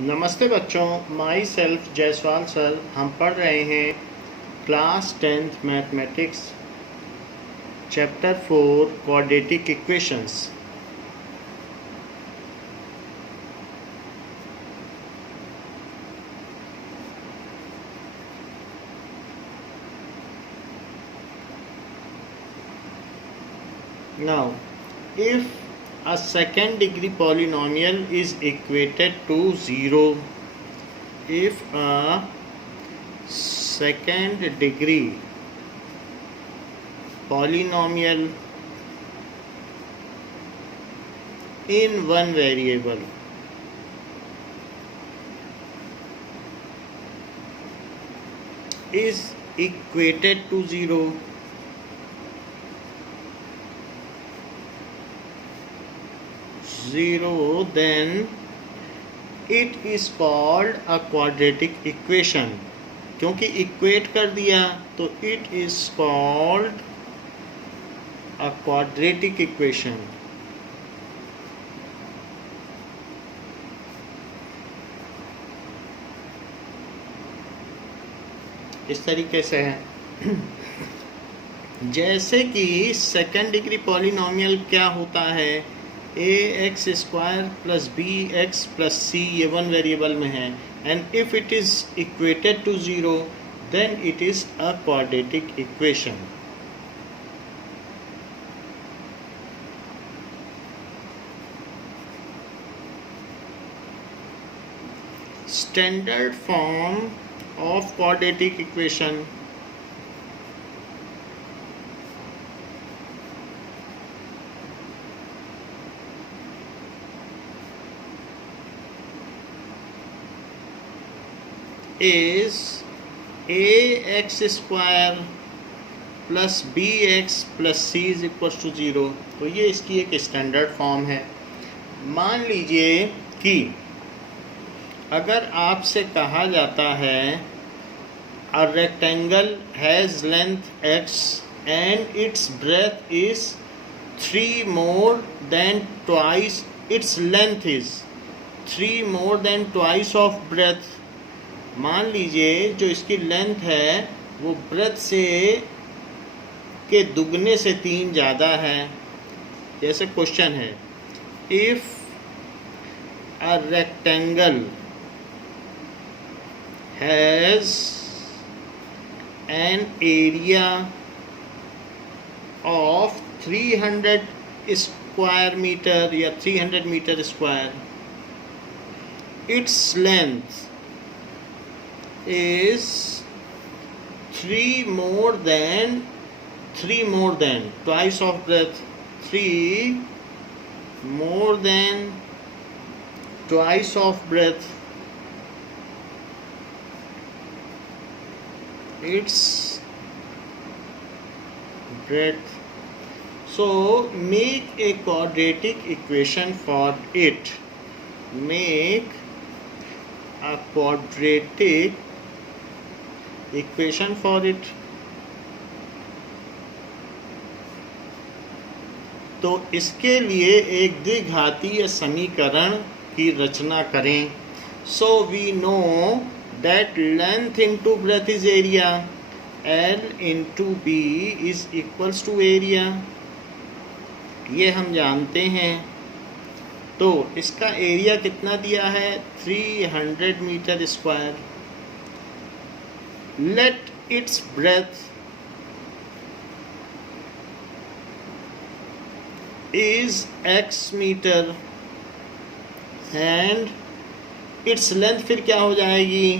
नमस्ते बच्चों, my self Jaiswal sir. हम पढ़ रहे हैं class 10th mathematics chapter 4 quadratic equations. Now, if a second degree polynomial is equated to 0, if a second degree polynomial in one variable is equated to 0, then it is called a quadratic equation। क्योंकि equate कर दिया तो it is called a quadratic equation। इस तरीके से है जैसे कि सेकेंड डिग्री पॉलिनोमियल क्या होता है, ax² plus bx plus c, ये वन वेरिएबल में है, and if it is equated to 0 then it is a quadratic equation. Standard form of quadratic equation is ax² plus bx plus c is equal to 0। तो ये इसकी एक standard form है। मान लीजिए कि अगर आपसे कहा जाता है अ rectangle has length x and it's breath is 3 more than twice its length is 3 more than twice of breadth। मान लीजिए जो इसकी लेंथ है वो ब्रेथ से के दुगने से 3 ज़्यादा है। जैसे क्वेश्चन है, if a rectangle has an area of 300 square metre या 300 metre square, its length is 3 more than twice of breadth, 3 more than twice of breadth, its breadth। So make a quadratic equation for it, make a quadratic equation for it। तो इसके लिए एक द्विघातीय समीकरण की रचना करें। So we know that length into breadth is area, L into B is equals to area, ये हम जानते हैं। तो इसका एरिया कितना दिया है, 300 metre square. Let its breadth is x meter and its length फिर क्या हो जाएगी,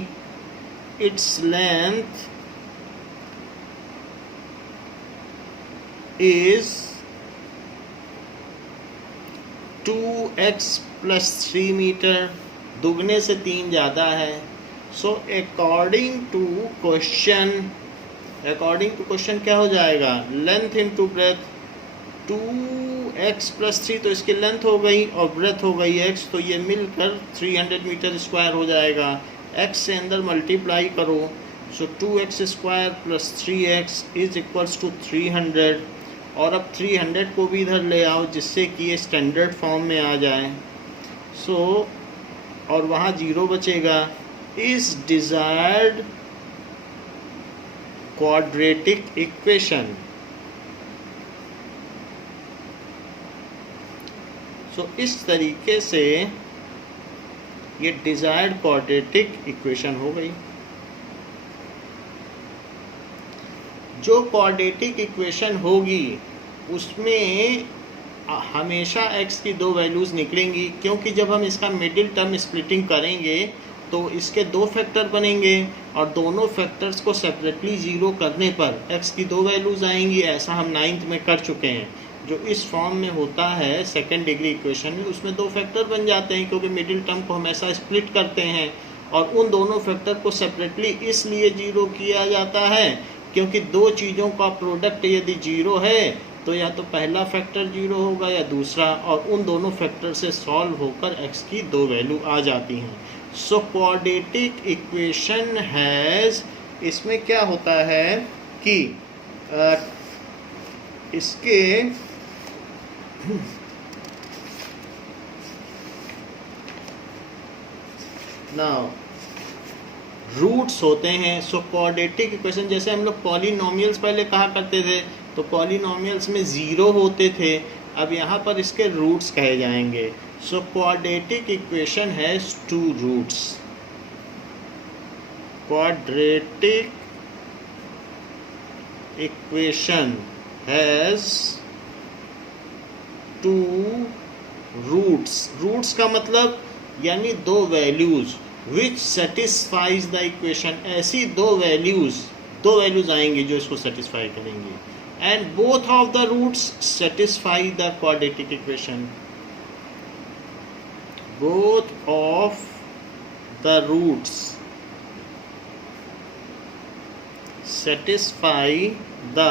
its length is 2x plus 3 metre, दुगने से 3 ज़्यादा है। सो अकॉर्डिंग टू क्वेश्चन क्या हो जाएगा, length into breath 2x plus 3, तो इसकी लेंथ हो गई और ब्रेथ हो गई x, तो ये मिलकर 300 मीटर स्क्वायर हो जाएगा। x से अंदर मल्टीप्लाई करो, so 2x² plus 3x is equals to 300, और अब 300 को भी इधर ले आओ जिससे कि ये स्टैंडर्ड फॉर्म में आ जाए। सो और वहाँ 0 बचेगा, इज डिजायर्ड क्वाड्रेटिक इक्वेशन। सो इस तरीके से ये डिजायर्ड क्वाड्रेटिक इक्वेशन हो गई। जो क्वाड्रेटिक इक्वेशन होगी उसमें हमेशा x की 2 वैल्यूज़ निकलेंगी, क्योंकि जब हम इसका मिडिल टर्म स्प्लिटिंग करेंगे तो इसके 2 फैक्टर बनेंगे और दोनों फैक्टर्स को सेपरेटली 0 करने पर x की 2 वैल्यूज़ आएंगी। ऐसा हम 9th में कर चुके हैं। जो इस फॉर्म में होता है सेकेंड डिग्री इक्वेशन में, उसमें 2 फैक्टर बन जाते हैं, क्योंकि मिडिल टर्म को हमेशा स्प्लिट करते हैं और उन दोनों फैक्टर को सेपरेटली इसलिए 0 किया जाता है क्योंकि 2 चीज़ों का प्रोडक्ट यदि 0 है तो या तो पहला फैक्टर 0 होगा या दूसरा, और उन दोनों फैक्टर से सॉल्व होकर x की 2 वैल्यू आ जाती हैं। सो क्वाड्रेटिक इक्वेशन हैज़, इसमें क्या होता है कि इसके नाउ रूट्स होते हैं। सो क्वाड्रेटिक इक्वेशन, जैसे हम लोग पॉलिनोमियल्स पहले कहा करते थे तो पॉलिनोमियल्स में 0 होते थे, अब यहाँ पर इसके रूट्स कहे जाएंगे। So quadratic equation has 2 roots. Quadratic equation has 2 roots. Roots का मतलब यानी 2 values which satisfies the equation. ऐसी 2 वैल्यूज़ आएंगी जो इसको सेटिस्फाई करेंगी। And both of the roots satisfy the quadratic equation. Both of the roots satisfy the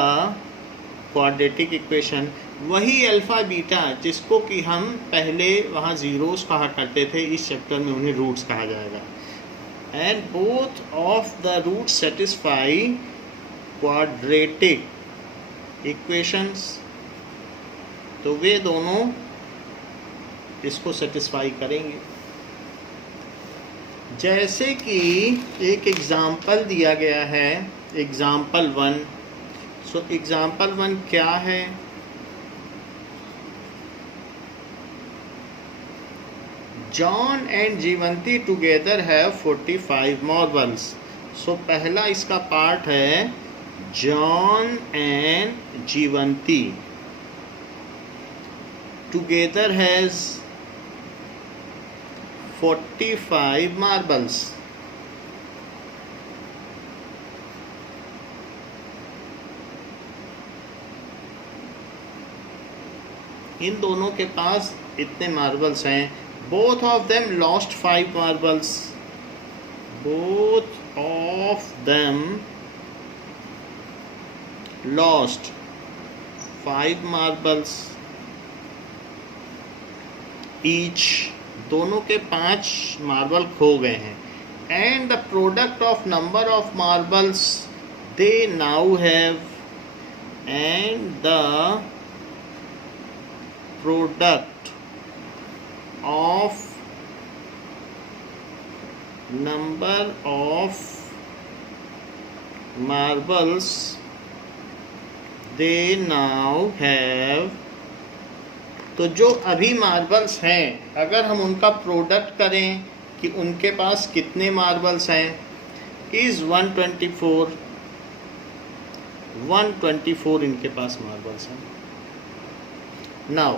quadratic equation. वही alpha beta जिसको कि हम पहले वहाँ ज़ीरोस कहा करते थे, इस चैप्टर में उन्हें रूट्स कहा जाएगा। And both of the roots satisfy quadratic equations. तो वे दोनों इसको सेटिस्फाई करेंगे। जैसे कि एक एग्ज़ाम्पल दिया गया है, एग्ज़ाम्पल 1। सो एग्ज़ाम्पल 1 क्या है? John and Jeevanti together have 45 marbles. So पहला इसका पार्ट है John and Jeevanti together has 45 marbles. इन दोनों के पास इतने मार्बल्स हैं। Both of them lost 5 marbles. Both of them lost 5 marbles each. दोनों के 5 मार्बल खो गए हैं। And the product of number of marbles they now have. And the product of number of marbles they now have. तो जो अभी marbles हैं, अगर हम उनका प्रोडक्ट करें कि उनके पास कितने मार्बल्स हैं, इज़ 124। 124 इनके पास मार्बल्स हैं। Now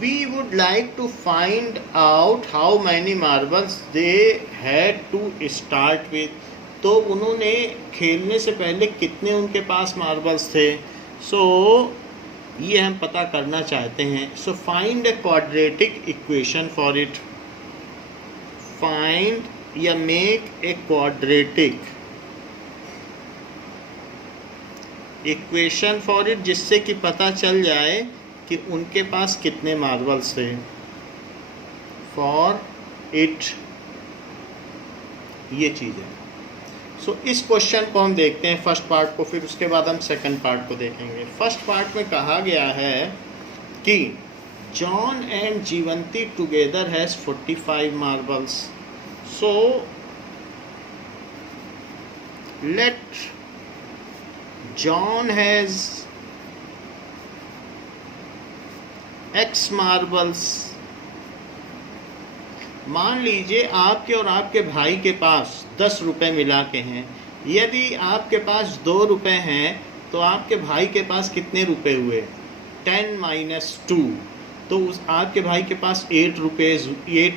we would like to find out how many marbles they had to start with. तो उन्होंने खेलने से पहले कितने उनके पास मार्बल्स थे, सो ये हम पता करना चाहते हैं। So find a quadratic equation for it. Find या make a quadratic equation for it, जिससे कि पता चल जाए कि उनके पास कितने मार्बल्स थे। फॉर इट, ये चीज़ है। सो इस क्वेश्चन को हम देखते हैं, फर्स्ट पार्ट को, फिर उसके बाद हम सेकंड पार्ट को देखेंगे। फर्स्ट पार्ट में कहा गया है कि John and Jivanti together has 45 marbles. So let John has X marbles. मान लीजिए आपके और आपके भाई के पास 10 रुपये मिला के हैं। यदि आपके पास 2 रुपये हैं तो आपके भाई के पास कितने रुपए हुए? 10 माइनस 2, तो उस आपके भाई के पास 8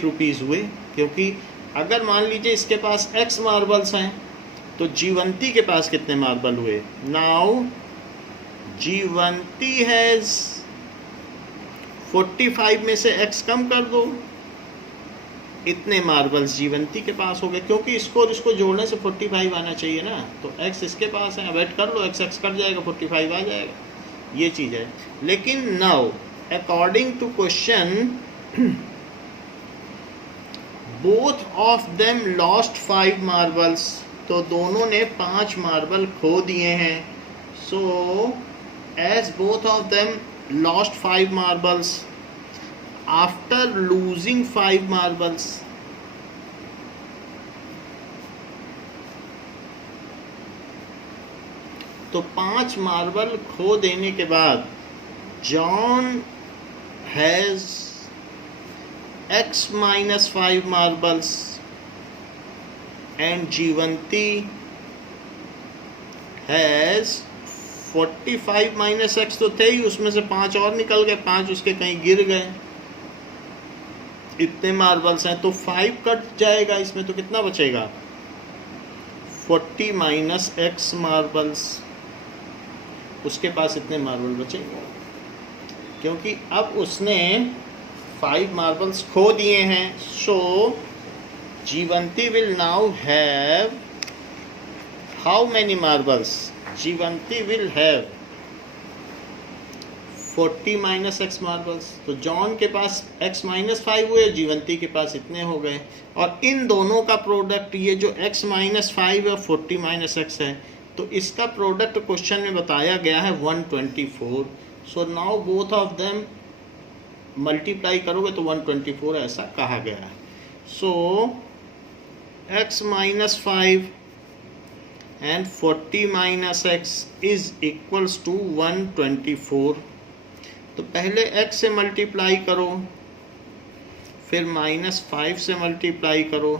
रुपीज़ हुए। क्योंकि अगर मान लीजिए इसके पास X मार्बल्स हैं तो जीवंती के पास कितने मार्बल हुए? नाउ जीवंती हैज़ 45 में से X कम कर दो, इतने मार्बल्स जीवंती के पास हो गए। क्योंकि इसको और इसको जोड़ने से 45 आना चाहिए ना, तो X इसके पास है, ऐड कर लो, X कट जाएगा, 45 आ जाएगा। ये चीज़ है। लेकिन now according to question both of them lost 5 marbles, तो दोनों ने 5 मार्बल खो दिए हैं। So as both of them lost 5 marbles, after losing 5 marbles, तो 5 मार्बल खो देने के बाद John has X minus 5 marbles and Jeevanti has 45 minus X तो थे ही, उसमें से 5 और निकल गए, 5 उसके कहीं गिर गए। इतने मार्बल्स हैं तो 5 कट जाएगा इसमें, तो कितना बचेगा? 40 माइनस X मार्बल्स। उसके पास इतने मार्बल बचेंगे क्योंकि अब उसने 5 मार्बल्स खो दिए हैं। So Jeevanti will now have how many marbles? Jeevanti will have 40 minus X marbles. तो जॉन के पास X माइनस 5 हुए, जीवंती के पास इतने हो गए। और इन दोनों का प्रोडक्ट, ये जो X माइनस 5 है 40 माइनस X है, तो इसका प्रोडक्ट क्वेश्चन में बताया गया है 124। So now both of them multiply करोगे तो 124 ऐसा कहा गया है। So X minus 5 and 40 minus X is equals to 124। तो पहले X से मल्टीप्लाई करो, फिर माइनस 5 से मल्टीप्लाई करो,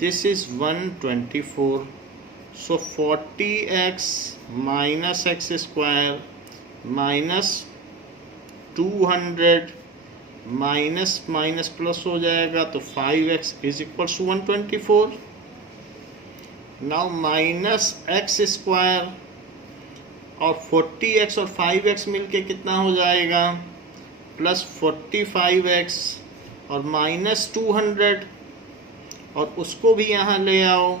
this is 124। So 40x minus X square minus 200 minus minus plus हो जाएगा, तो 5x is equal to 124। Now minus X square और 40x और 5x मिलके कितना हो जाएगा? प्लस 45x और माइनस 200, और उसको भी यहाँ ले आओ,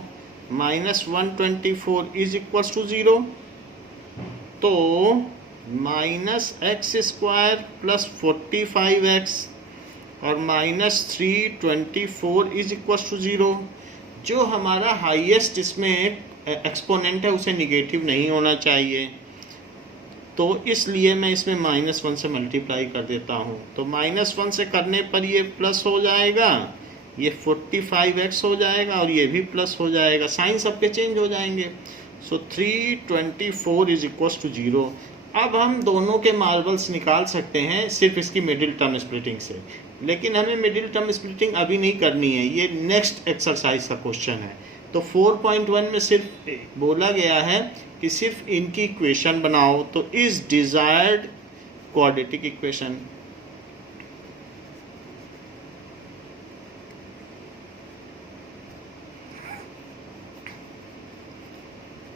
माइनस 124 इज इक्वल्स टू 0। तो minus X square plus 45x और माइनस 324 इज इक्वल्स टू 0। जो हमारा हाईएस्ट इसमें एक्सपोनेंट है उसे निगेटिव नहीं होना चाहिए, तो इसलिए मैं इसमें -1 से मल्टीप्लाई कर देता हूँ। तो -1 से करने पर ये प्लस हो जाएगा, ये 45x हो जाएगा और ये भी प्लस हो जाएगा, साइन सबके चेंज हो जाएंगे। सो 324 इज इक्वल्स टू 0। अब हम दोनों के मार्बल्स निकाल सकते हैं सिर्फ इसकी मिडिल टर्म स्प्लिटिंग से, लेकिन हमें मिडिल टर्म स्प्लिटिंग अभी नहीं करनी है, ये नेक्स्ट एक्सरसाइज का क्वेश्चन है। तो 4.1 में सिर्फ बोला गया है कि सिर्फ इनकी इक्वेशन बनाओ, तो इज डिजायर्ड क्वाड्रेटिक इक्वेशन।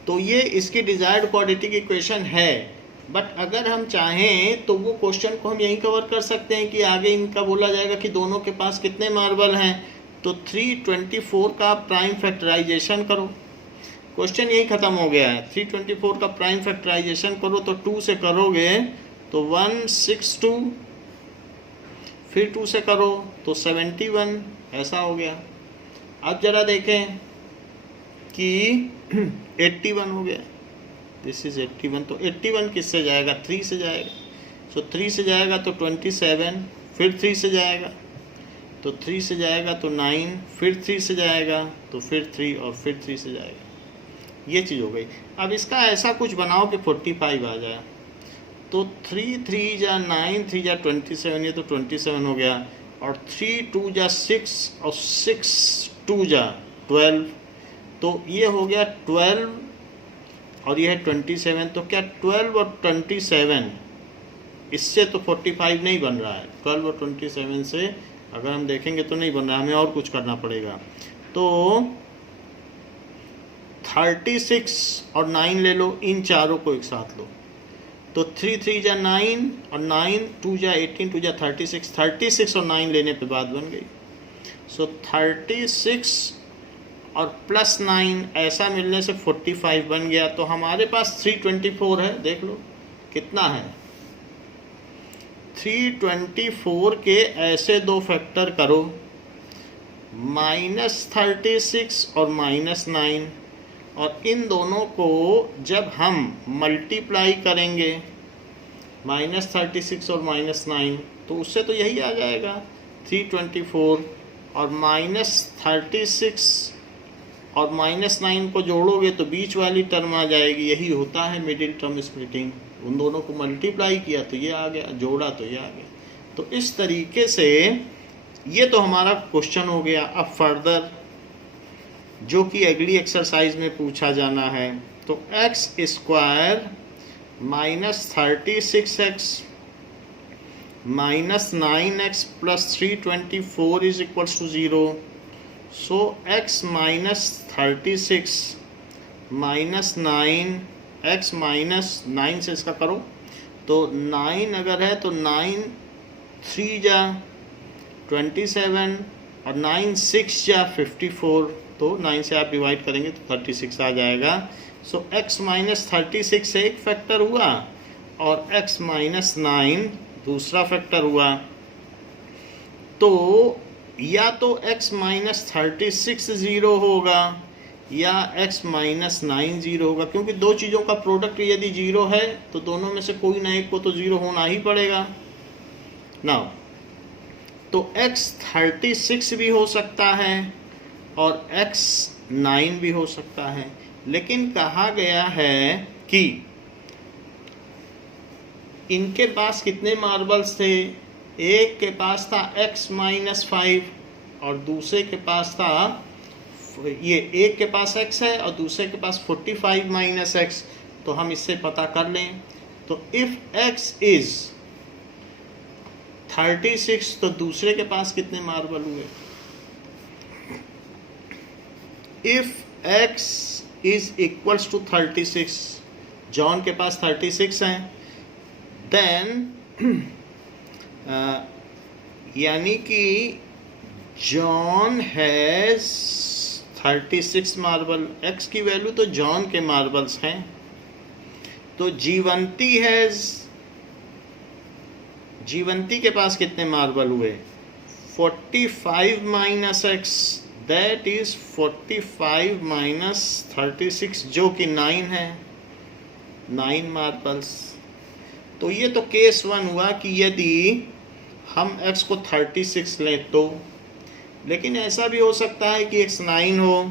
तो ये इसकी डिजायर्ड क्वाड्रेटिक इक्वेशन है, बट अगर हम चाहें तो वो क्वेश्चन को हम यहीं कवर कर सकते हैं कि आगे इनका बोला जाएगा कि दोनों के पास कितने मार्बल हैं। तो 324 का प्राइम फैक्टराइजेशन करो, क्वेश्चन यही ख़त्म हो गया है। 324 का प्राइम फैक्टराइजेशन करो तो 2 से करोगे तो 162, फिर 2 से करो तो 71, ऐसा हो गया। अब ज़रा देखें कि 81 हो गया, दिस इज 81। तो 81 किससे जाएगा? 3 से जाएगा। सो 3 से जाएगा तो 27, फिर 3 से जाएगा तो 3 से जाएगा तो 9, फिर 3 से जाएगा तो फिर 3 और फिर 3 से जाएगा। ये चीज़ हो गई। अब इसका ऐसा कुछ बनाओ कि 45 आ जाए। तो 3 3 जा 9, 3 जा 27, ये तो 27 हो गया, और 3 2 जा 6 और 6 2 जा 12, तो ये हो गया 12 और ये है 27। तो क्या 12 और 27 इससे तो 45 नहीं बन रहा है। 12 और 27 से अगर हम देखेंगे तो नहीं बन रहा, हमें और कुछ करना पड़ेगा। तो 36 और 9 ले लो, इन चारों को एक साथ लो, तो 3 3 जा 9 और 9 2 जा 18, 2 जा 36, 36 और 9 लेने पे बात बन गई। सो 36 और प्लस 9 ऐसा मिलने से 45 बन गया। तो हमारे पास 324 है, देख लो कितना है। 324 के ऐसे दो फैक्टर करो, -36 और -9, और इन दोनों को जब हम मल्टीप्लाई करेंगे -36 और -9, तो उससे तो यही आ जाएगा 324, और -36 और -9 को जोड़ोगे तो बीच वाली टर्म आ जाएगी। यही होता है मिडिल टर्म स्प्लिटिंग। उन दोनों को मल्टीप्लाई किया तो ये आ गया, जोड़ा तो ये आ गया। तो इस तरीके से ये तो हमारा क्वेश्चन हो गया। अब फर्दर जो कि अगली एक्सरसाइज में पूछा जाना है, तो x² -36x -9x + 324 = 0। So x -36 -9 x -9 से इसका करो तो 9 अगर है तो 9 3 जा 27 और 9 6 जा 54, तो 9 से आप डिवाइड करेंगे तो 36 आ जाएगा। सो x -36 से एक फैक्टर हुआ और x -9 दूसरा फैक्टर हुआ। तो या तो x -36 0 होगा या x -9 0 होगा, क्योंकि दो चीज़ों का प्रोडक्ट यदि 0 है तो दोनों में से कोई ना एक को तो 0 होना ही पड़ेगा ना। तो x 36 भी हो सकता है और x 9 भी हो सकता है, लेकिन कहा गया है कि इनके पास कितने मार्बल्स थे। एक के पास था x -5 और दूसरे के पास था, ये एक के पास x है और दूसरे के पास 45 - x। तो हम इससे पता कर लें। तो इफ़ x इज 36 तो दूसरे के पास कितने मार्बल हुए। If x is equals to 36, John के पास 36 हैं, देन यानी कि जॉन हैज़ 36 मार्बल। x की वैल्यू तो जॉन के मार्बल्स हैं। तो जीवंती के पास कितने मार्बल हुए। 45 - x, दैट इज 45 - 36 जो कि 9 है, 9 मार्बल्स। तो ये तो केस 1 हुआ कि यदि हम x को 36 लें तो, लेकिन ऐसा भी हो सकता है कि x 9 हो,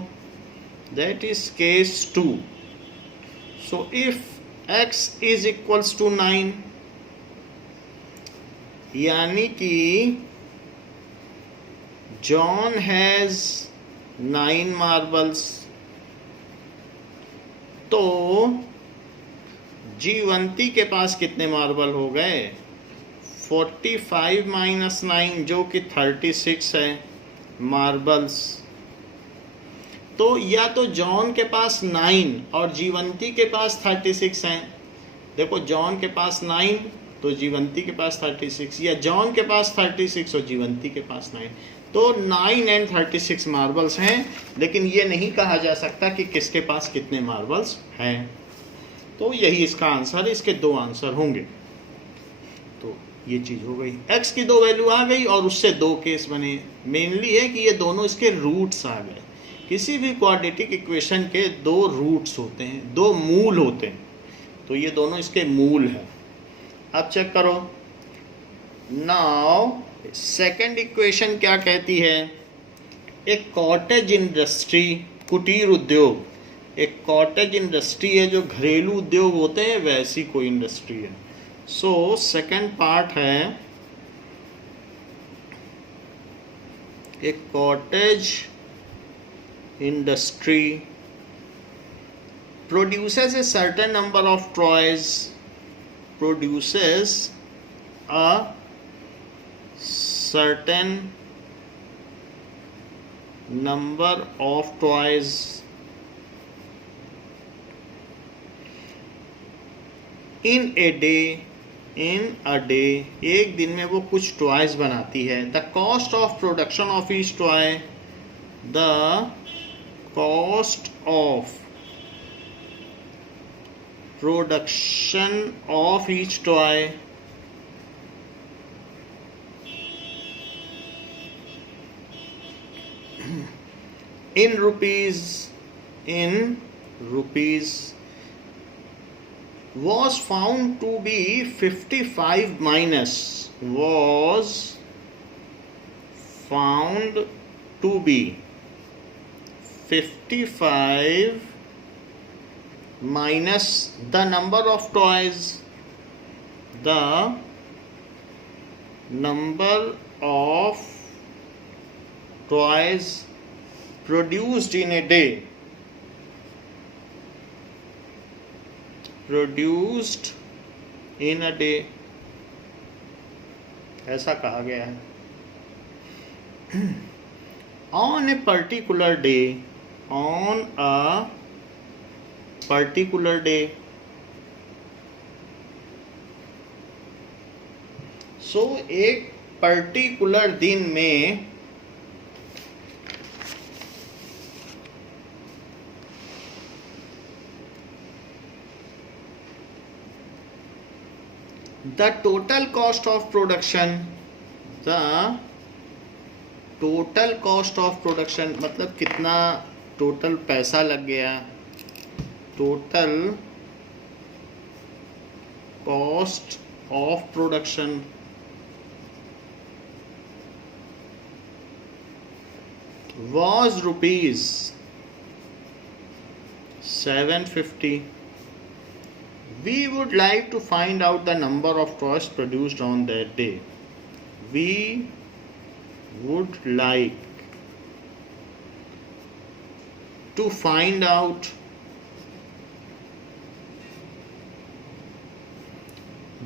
that is case 2। So if x is equals to 9, यानी कि जॉन हैज 9 मार्बल्स, तो जीवंती के पास कितने मार्बल हो गए। 45 - 9 जो कि 36 है मार्बल्स। तो या तो जॉन के पास 9 और जीवंती के पास 36 हैं। देखो जॉन के पास 9 तो जीवंती के पास 36, या जॉन के पास 36 और जीवंती के पास 9। तो 9 एंड 36 मार्बल्स हैं, लेकिन ये नहीं कहा जा सकता कि किसके पास कितने मार्बल्स हैं। तो यही इसका आंसर है। इसके दो आंसर होंगे। तो ये चीज़ हो गई। x की दो वैल्यू आ गई और उससे दो केस बने। मेनली है कि ये दोनों इसके रूट्स आ गए। किसी भी क्वाड्रेटिक इक्वेशन के दो रूट्स होते हैं, दो मूल होते हैं, तो ये दोनों इसके मूल हैं। अब चेक करो। नाउ सेकंड इक्वेशन क्या कहती है? एक कॉटेज इंडस्ट्री, कुटीर उद्योग, एक कॉटेज इंडस्ट्री है जो घरेलू उद्योग होते हैं, वैसी कोई इंडस्ट्री है। सो सेकंड पार्ट है, एक cottage industry produces a certain number of toys, produces a certain number of toys in a day, एक दिन में वो कुछ टॉयज बनाती है। The cost of production of each toy, the cost of production of each toy in rupees was found to be 55 minus, was found to be 55 minus the number of toys, the number of toys produced in a day, produced in a day, ऐसा कहा गया है। On a particular day, on a particular day, so एक particular दिन में the total cost of production, the total cost of production मतलब कितना total पैसा लग गया, total cost of production was rupees 750. We would like to find out the number of toys produced on that day. We would like to find out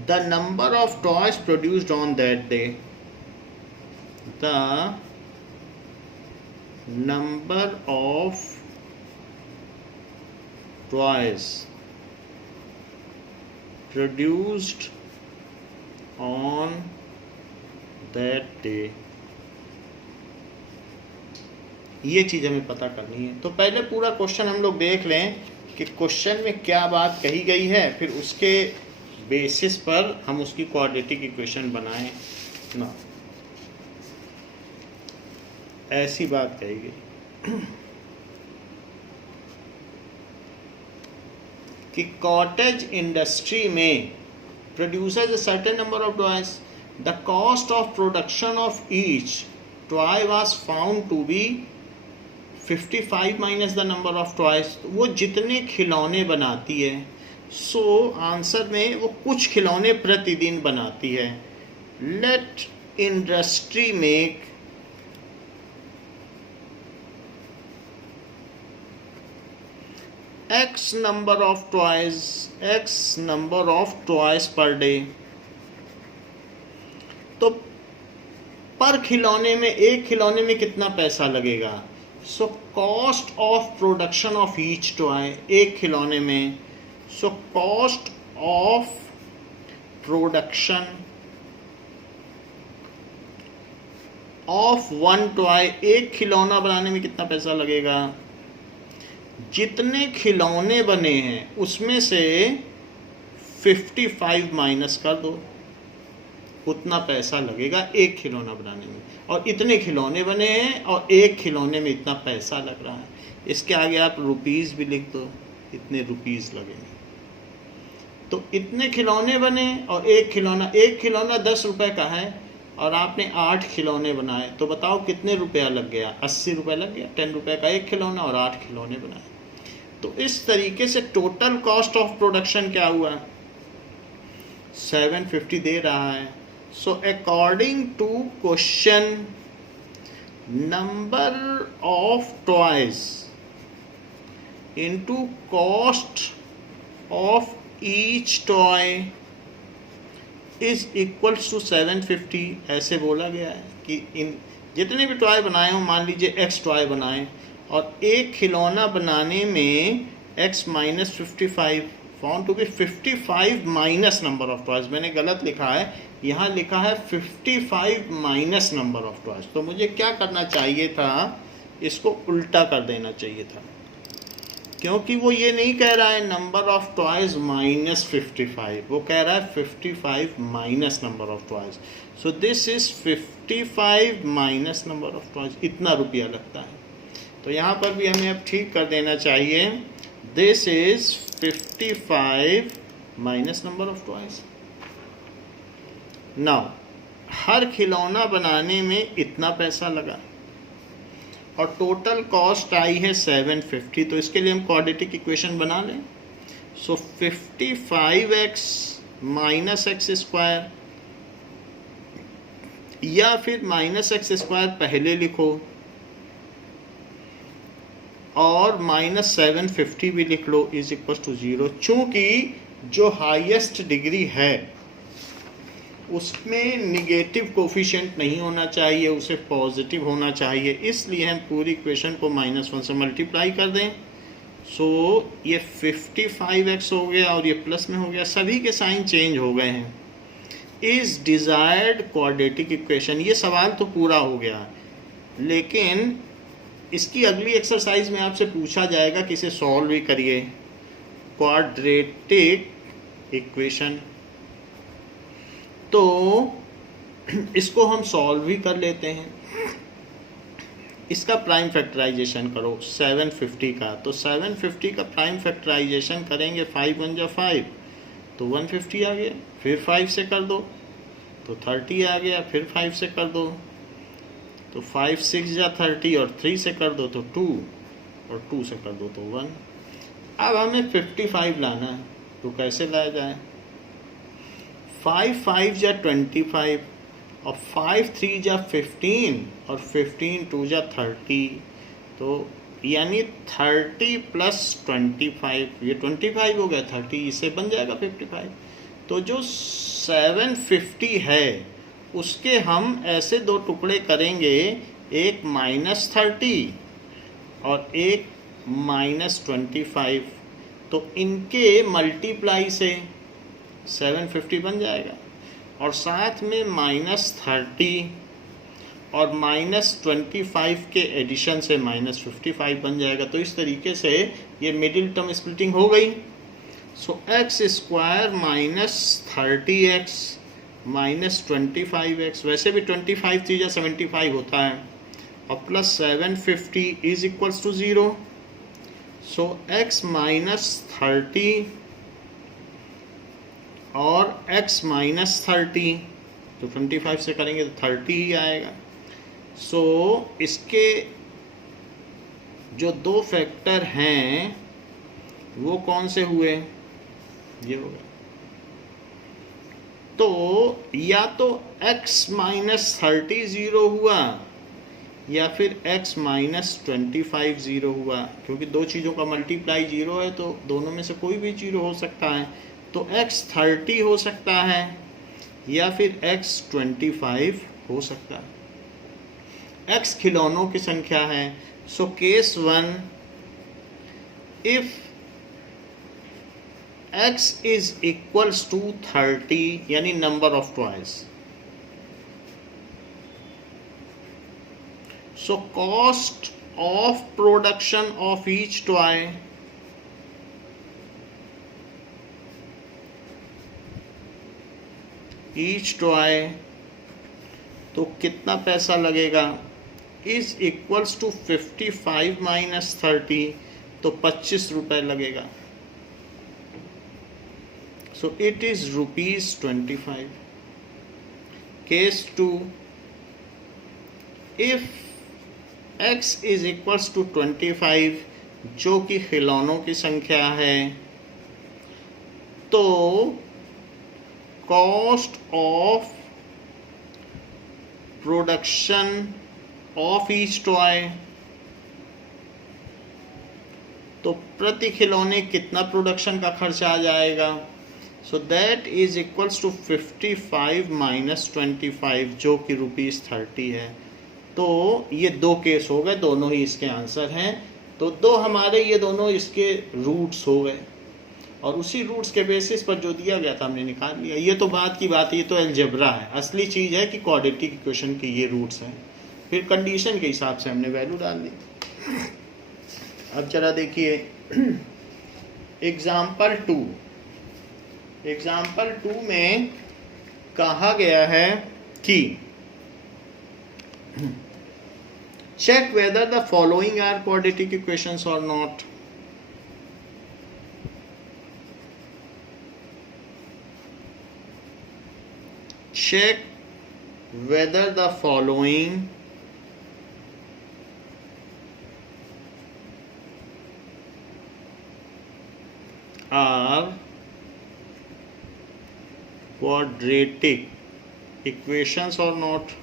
the number of toys produced on that day, the number of toys produced on that day। ये चीज़ हमें पता करनी है। तो पहले पूरा question हम लोग देख लें कि क्वेश्चन में क्या बात कही गई है, फिर उसके बेसिस पर हम उसकी क्वाड्रेटिक इक्वेशन बनाएं ना। ऐसी बात कही गई कि कॉटेज इंडस्ट्री में producers a certain number of toys, the cost of production of each toy was found to be 55 minus the number of toys. वो जितने खिलौने बनाती है, सो आंसर में वो कुछ खिलौने प्रतिदिन बनाती है। Let industry make x number of toys per day। तो पर खिलौने में, एक खिलौने में कितना पैसा लगेगा? सो cost of production of each toy, एक खिलौने में, सो cost of production of one toy, एक खिलौना बनाने में कितना पैसा लगेगा? जितने खिलौने बने हैं उसमें से 55 माइनस कर दो, उतना पैसा लगेगा एक खिलौना बनाने में। और इतने खिलौने बने हैं और एक खिलौने में इतना पैसा लग रहा है। इसके आगे आप रुपीस भी लिख दो, इतने रुपीस लगेंगे। तो इतने खिलौने बने और एक खिलौना 10 रुपए का है और आपने 8 खिलौने बनाए, तो बताओ कितने रुपया लग गया? 80 रुपये लग गया। 10 रुपये का एक खिलौना और 8 खिलौने बनाए। तो इस तरीके से टोटल कॉस्ट ऑफ प्रोडक्शन क्या हुआ? 750 दे रहा है। So according to question, number of toys into cost of each toy is equals to 750, ऐसे बोला गया है कि इन जितने भी टॉय बनाए हों, मान लीजिए x टॉय बनाए और एक खिलौना बनाने में x minus 55 found to be 55 minus number of toys. मैंने गलत लिखा है, यहाँ लिखा है 55 माइनस नंबर ऑफ टॉयज। तो मुझे क्या करना चाहिए था? इसको उल्टा कर देना चाहिए था, क्योंकि वो ये नहीं कह रहा है नंबर ऑफ टॉयज माइनस 55, वो कह रहा है 55 minus number of toys. So this is 55 minus number of toys, इतना रुपया लगता है। तो यहाँ पर भी हमें अब ठीक कर देना चाहिए, this is 55 minus number of toys. Now हर खिलौना बनाने में इतना पैसा लगा और टोटल कॉस्ट आई है 750। तो इसके लिए हम क्वाड्रेटिक इक्वेशन बना लें। सो 55x माइनस एक्स स्क्वायर, या फिर माइनस एक्स स्क्वायर पहले लिखो और माइनस 750 भी लिख लो, इज इक्वल टू 0। चूंकि जो हाईएस्ट डिग्री है उसमें निगेटिव कोफिशिएंट नहीं होना चाहिए, उसे पॉजिटिव होना चाहिए, इसलिए हम पूरी इक्वेशन को -1 से मल्टीप्लाई कर दें। सो ये 55x हो गया और ये प्लस में हो गया, सभी के साइन चेंज हो गए हैं। इज डिजायर्ड क्वाड्रेटिक इक्वेशन, ये सवाल तो पूरा हो गया, लेकिन इसकी अगली एक्सरसाइज में आपसे पूछा जाएगा कि इसे सॉल्व भी करिए, क्वाड्रेटिक इक्वेशन। तो इसको हम सॉल्व भी कर लेते हैं। इसका प्राइम फैक्टराइजेशन करो 750 का, तो 750 का प्राइम फैक्टराइजेशन करेंगे, 5 1 जा 5 तो 150 आ गया, फिर 5 से कर दो तो 30 आ गया, फिर 5 से कर दो तो 5 6 जा 30 और 3 से कर दो तो 2 और 2 से कर दो तो 1। अब हमें 55 लाना है, तो कैसे लाया जाए? 5 5 जा 25 और 5 3 जा 15 और 15 2 जा 30, तो यानी 30 प्लस 25, ये 25 हो गया, 30 इससे बन जाएगा 55। तो जो 750 है उसके हम ऐसे दो टुकड़े करेंगे, एक -30 और एक -25, तो इनके मल्टीप्लाई से 750 बन जाएगा और साथ में -30 और -25 के एडिशन से -55 बन जाएगा। तो इस तरीके से ये मिडिल टर्म स्प्लिटिंग हो गई। सो एक्स स्क्वायर -30x -25x, वैसे भी 25 3 या 75 होता है, और plus 750 is equals to 0। So x -30 और x -30, तो 25 से करेंगे तो 30 ही आएगा। सो इसके जो दो फैक्टर हैं वो कौन से हुए? ये हो गया। तो या तो x -30 0 हुआ या फिर x -25 0 हुआ, क्योंकि दो चीज़ों का मल्टीप्लाई 0 है तो दोनों में से कोई भी 0 हो सकता है। तो x 30 हो सकता है या फिर x 25 हो सकता है। x खिलौनों की संख्या है। So case 1, if x is equals to 30 यानी number of toys, so cost of production of each toy तो कितना पैसा लगेगा? इज इक्वल्स टू 55 माइनस 30, तो 25 रुपये लगेगा। So it is ₹25. Case 2, if x is equals to 25, जो कि खिलौनों की संख्या है, तो cost of production of each toy, तो प्रति खिलौने कितना प्रोडक्शन का खर्चा आ जाएगा। So that is equals to 55 minus 25, जो कि ₹30 है। तो ये दो केस हो गए, दोनों ही इसके आंसर हैं। तो दो हमारे ये दोनों इसके रूट्स हो गए, और उसी रूट्स के बेसिस पर जो दिया गया था हमने निकाल लिया। ये तो बात की बात है, ये तो अलजेब्रा है। असली चीज़ है कि क्वाड्रेटिक इक्वेशन के ये रूट्स हैं, फिर कंडीशन के हिसाब से हमने वैल्यू डाल दी। अब जरा देखिए एग्जाम्पल 2 में कहा गया है कि check whether the following are quadratic equations or not. Check whether the following are quadratic equations or not.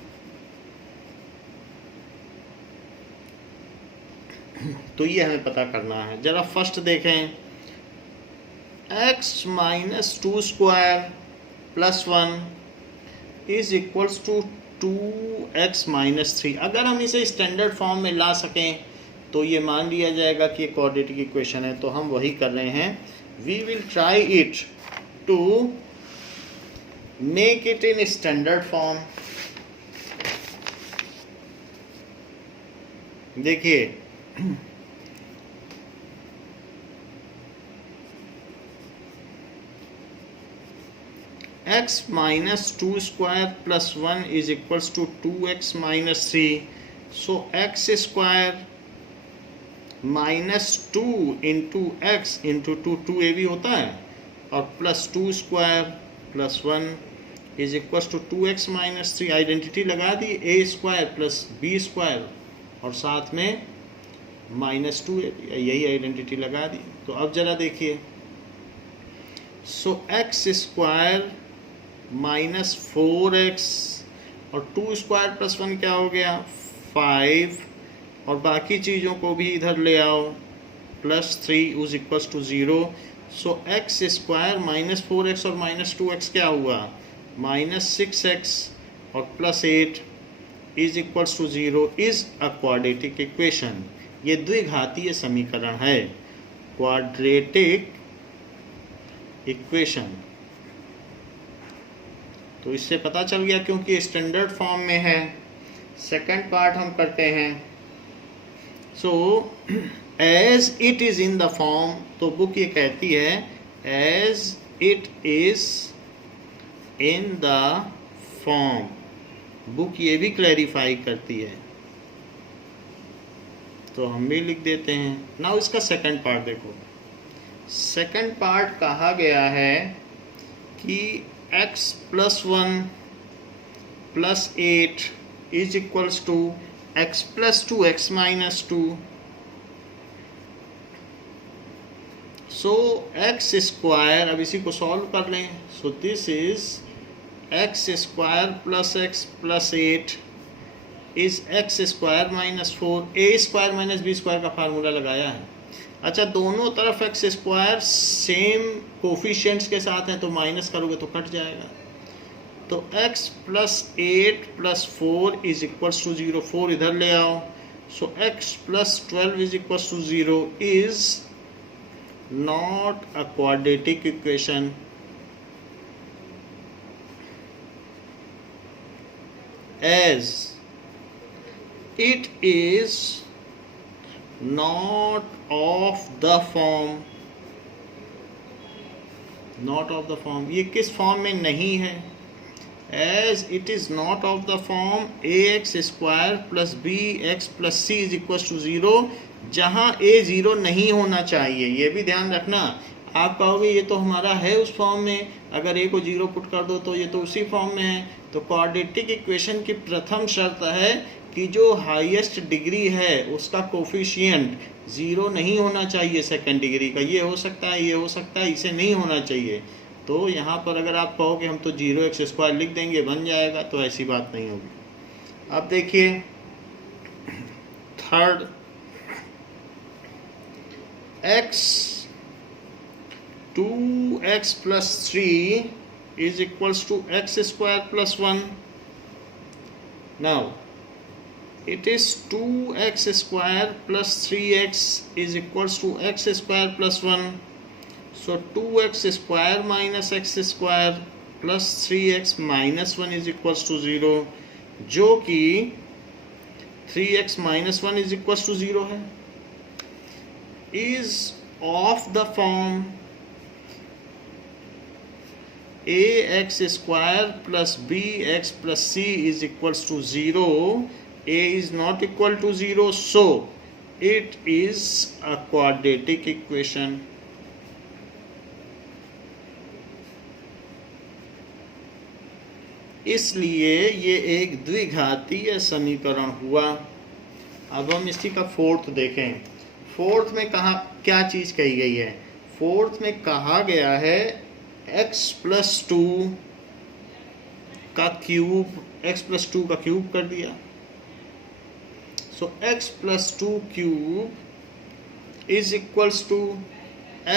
तो ये हमें पता करना है। जरा फर्स्ट देखें, x minus 2 square plus 1 is equals to 2x minus 3। अगर हम इसे स्टैंडर्ड फॉर्म में ला सकें तो ये मान लिया जाएगा कि ये क्वाड्रेटिक इक्वेशन है। तो हम वही कर रहे हैं, we will try it to make it in standard form. देखिए x minus 2 square plus 1 is equals to 2x minus 3। So x square minus 2 into x into 2a भी होता है, और plus 2 square plus 1 is equals to 2x minus 3। Identity लगा दी, a square plus b square और साथ में minus 2, यही आइडेंटिटी लगा दी। तो अब जरा देखिए, सो x स्क्वायर माइनस 4x और 2 स्क्वायर प्लस 1 क्या हो गया 5, और बाकी चीज़ों को भी इधर ले आओ, plus 3 is equals to 0। So x square minus 4x और माइनस 2x क्या हुआ माइनस 6x और plus 8 is equals to 0 is a quadratic equation. ये द्विघातीय समीकरण है, क्वाड्रेटिक इक्वेशन। तो इससे पता चल गया क्योंकि स्टैंडर्ड फॉर्म में है। सेकंड पार्ट हम करते हैं। So as it is in the form, तो बुक ये कहती है as it is in the form. Book ये भी क्लैरिफाई करती है, तो हम भी लिख देते हैं। नाउ इसका सेकंड पार्ट देखो। सेकंड पार्ट कहा गया है कि x plus 1 plus 8 is equals to x plus 2x minus 2। So x square, अब इसी को सॉल्व कर लें। So this is x square plus x plus 8 is x square minus 4। a square minus b square का formula लगाया है। अच्छा, दोनों तरफ x स्क्वायर सेम कोफिशिएंट्स के साथ हैं, तो माइनस करोगे तो कट जाएगा। तो x plus 8 plus 4 is equals to 0, 4 इधर ले आओ। So x plus 12 is equals to 0 is not a quadratic equation. As it is not of the form, not of the form। ये किस फॉर्म में नहीं है? as it is not of the form ax square plus bx plus c is equals to 0, जहाँ a 0 नहीं होना चाहिए। ये भी ध्यान रखना, आप कहोगे ये तो हमारा है उस फॉर्म में, अगर ए को 0 पुट कर दो तो ये तो उसी फॉर्म में है। तो क्वाड्रेटिक इक्वेशन की प्रथम शर्त है कि जो हाईएस्ट डिग्री है उसका कोफिशिएंट 0 नहीं होना चाहिए सेकंड डिग्री का। ये हो सकता है, ये हो सकता है, इसे नहीं होना चाहिए। तो यहाँ पर अगर आप कहोगे हम तो 0x² लिख देंगे बन जाएगा, तो ऐसी बात नहीं होगी। अब देखिए third, x 2x + 3 = x² + 1. Now it is 2x² + 3x = x² + 1. So 2x² - x² + 3x - 1 = 0, जो कि 3x - 1 = 0 है, is of the form ax² + bx + c = 0. A is not equal to 0, so it is a quadratic equation. इसलिए ये एक द्विघातीय समीकरण हुआ। अब हम इसी का फोर्थ देखें। फोर्थ में क्या चीज़ कही गई है? फोर्थ में कहा गया है x + 2 का क्यूब, x + 2 का क्यूब कर दिया। सो x + 2 क्यूब =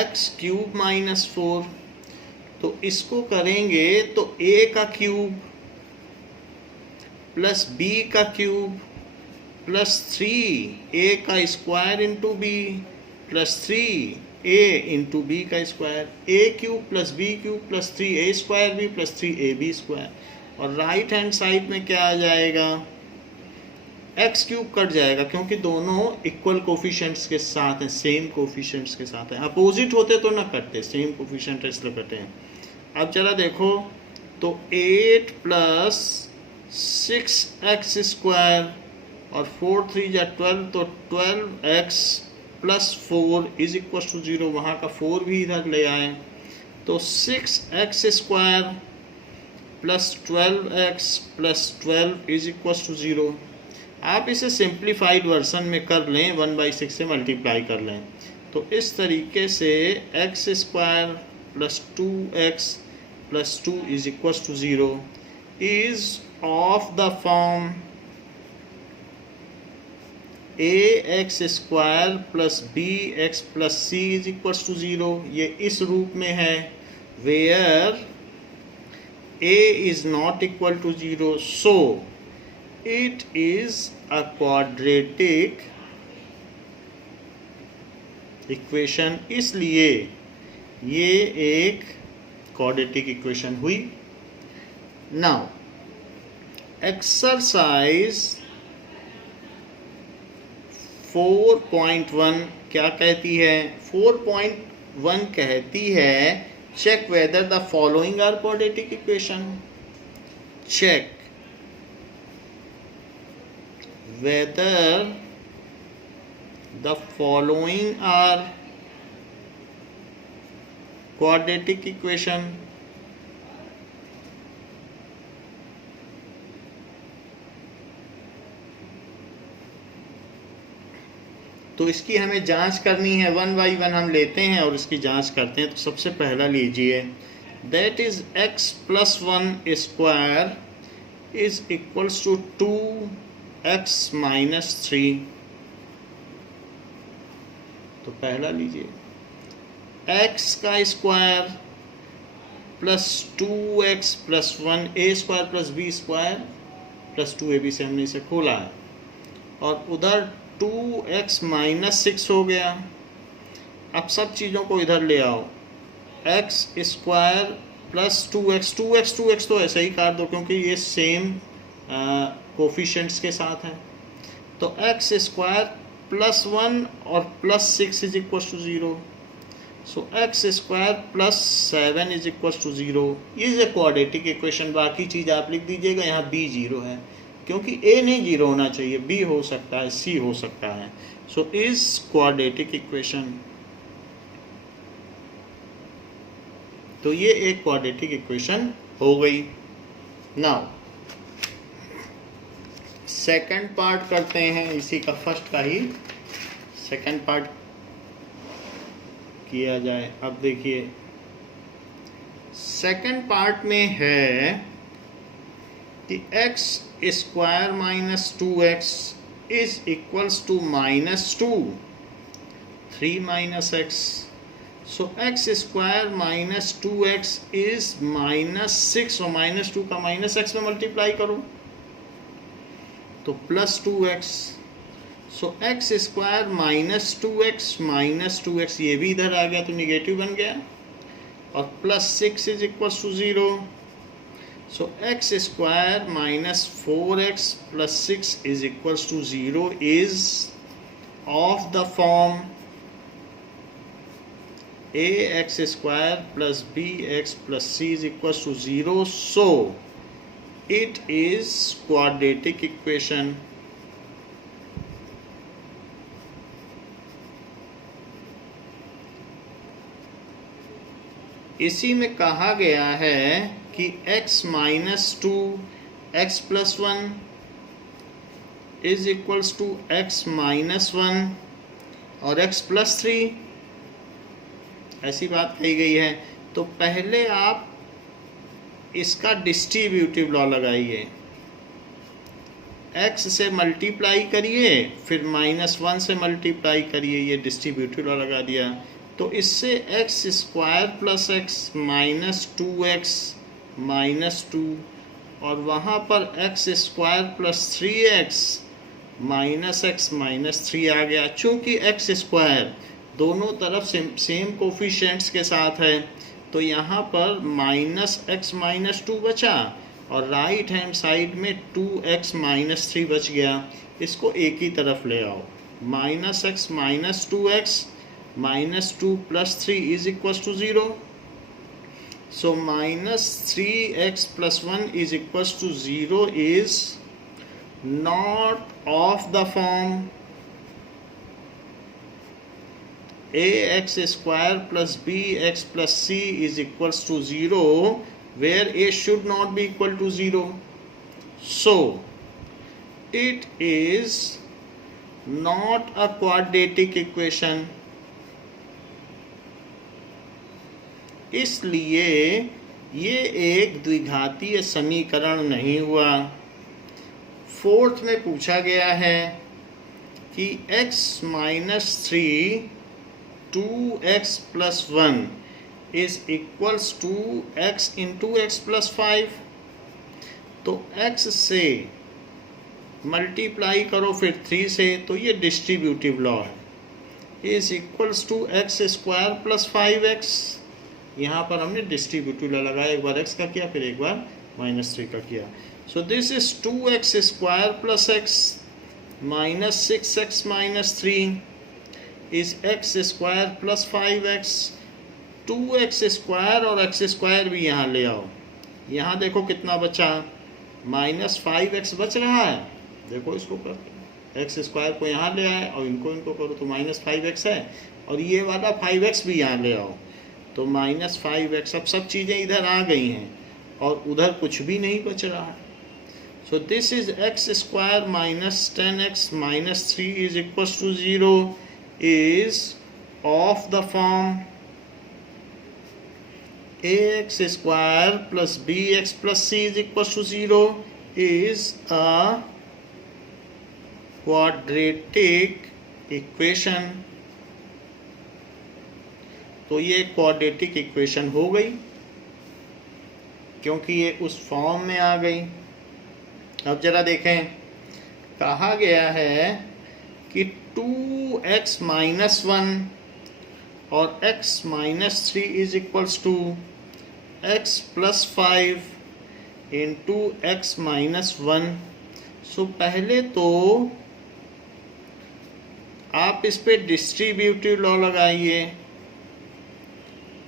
x³ - 4। तो इसको करेंगे तो a का क्यूब प्लस b का क्यूब प्लस 3a का square into b plus 3a into b का square, a³ + b³ + 3a² b + 3ab²। और राइट हैंड साइड में क्या आ जाएगा? x³ कट जाएगा क्योंकि दोनों इक्वल कोफिशिएंट्स के साथ हैं, सेम कोफिशिएंट्स के साथ हैं। अपोजिट होते तो ना कटते, सेम कोफिशिएंट इसलिए कटे हैं। अब जरा देखो तो 8 + 6x² और 4 × 3 = 12, तो 12x + 4 = 0। वहाँ का 4 भी इधर ले आए तो 6x² + 12x + 12 = 0। आप इसे सिंप्लीफाइड वर्जन में कर लें, 1/6 से मल्टीप्लाई कर लें, तो इस तरीके से x² + 2x + 2 = 0 is of the form ax² + bx + c = 0। ये इस रूप में है where a is not equal to 0, so it is a quadratic equation। इसलिए ये एक quadratic equation हुई। Now exercise 4.1 क्या कहती है? 4.1 कहती है check whether the following are quadratic equation. Check whether the following are quadratic equation. तो इसकी हमें जांच करनी है, 1 by 1 हम लेते हैं और इसकी जांच करते हैं। तो सबसे पहला लीजिए, दैट इज x + 1² = 2x - 3। तो पहला लीजिए x का square plus 2x + 1 a² + b² + 2ab से हमने इसे खोला है, और उधर 2x - 6 हो गया। अब सब चीज़ों को इधर ले आओ, x² + 2x तो ऐसे ही काट दो क्योंकि ये सेम कोफिशिएंट्स के साथ है। तो x² + 1 और +6 = 0। So x² + 7 = 0 is a quadratic equation. बाकी चीज़ आप लिख दीजिएगा, यहाँ b 0 है क्योंकि a नहीं 0 होना चाहिए, b हो सकता है, c हो सकता है। So is quadratic equation. तो ये एक क्वाड्रेटिक इक्वेशन हो गई। नाउ सेकंड पार्ट करते हैं, इसी का फर्स्ट का ही सेकंड पार्ट किया जाए। अब देखिए सेकंड पार्ट में है कि x square minus 2x is equals to -2, 3 minus x. So x square minus 2x is -6 और -2 का -x में मल्टीप्लाई करो तो +2x। सो एक्स स्क्वायर -2x ये भी इधर आ गया तो निगेटिव बन गया, और +6 is equals to 0। So x square -4x + 6 is equals to 0 is of the form ax square plus bx plus c is equals to 0. So it is quadratic equation. इसी में कहा गया है कि x - 2 x + 1 is equals to x - 1 और x + 3, ऐसी बात कही गई है। तो पहले आप इसका डिस्ट्रीब्यूटिव लॉ लगाइए, x से मल्टीप्लाई करिए फिर -1 से मल्टीप्लाई करिए, ये डिस्ट्रीब्यूटिव लॉ लगा दिया। तो इससे x square plus x -2x -2 और वहाँ पर x square plus 3x -x -3 आ गया। चूँकि x स्क्वायर दोनों तरफ सेम कोफिशिएंट्स के साथ है तो यहाँ पर -x -2 बचा और राइट हैंड साइड में 2x -3 बच गया। इसको एक ही तरफ ले आओ, -x -2x -2 + 3 is equals to 0। So -3x + 1 is equals to 0 is not of the form ax square plus bx plus c is equals to 0, where a should not be equal to 0. So it is not a quadratic equation. इसलिए ये एक द्विघातीय समीकरण नहीं हुआ। Fourth में पूछा गया है कि x - 3 2x + 1 is equals to x into x + 5। तो x से मल्टीप्लाई करो फिर 3 से, तो ये डिस्ट्रीब्यूटिव लॉ है, is equals to x square + 5x। यहाँ पर हमने डिस्ट्रीब्यूटिव लॉ लगाया, एक बार x का किया फिर एक बार -3 का किया। सो this is 2x square + x -6x -3 is x square + 5x। 2x square और x स्क्वायर भी यहाँ ले आओ, यहाँ देखो कितना बचा, -5x बच रहा है। देखो इसको कर, x स्क्वायर को यहाँ ले आए और इनको करो तो -5x है, और ये वाला 5x भी यहाँ ले आओ तो -5x। अब सब चीज़ें इधर आ गई हैं और उधर कुछ भी नहीं बच रहा है। So this is x square -10x -3 is equals to 0 is of the form ax square plus bx plus c is equals to 0 is a quadratic equation। तो ये क्वाड्रेटिक इक्वेशन हो गई क्योंकि ये उस फॉर्म में आ गई। अब जरा देखें, कहा गया है कि 2x - 1 और x - 3 is equals to x + 5 into x - 1। So पहले तो आप इस पे डिस्ट्रीब्यूटिव लॉ लगाइए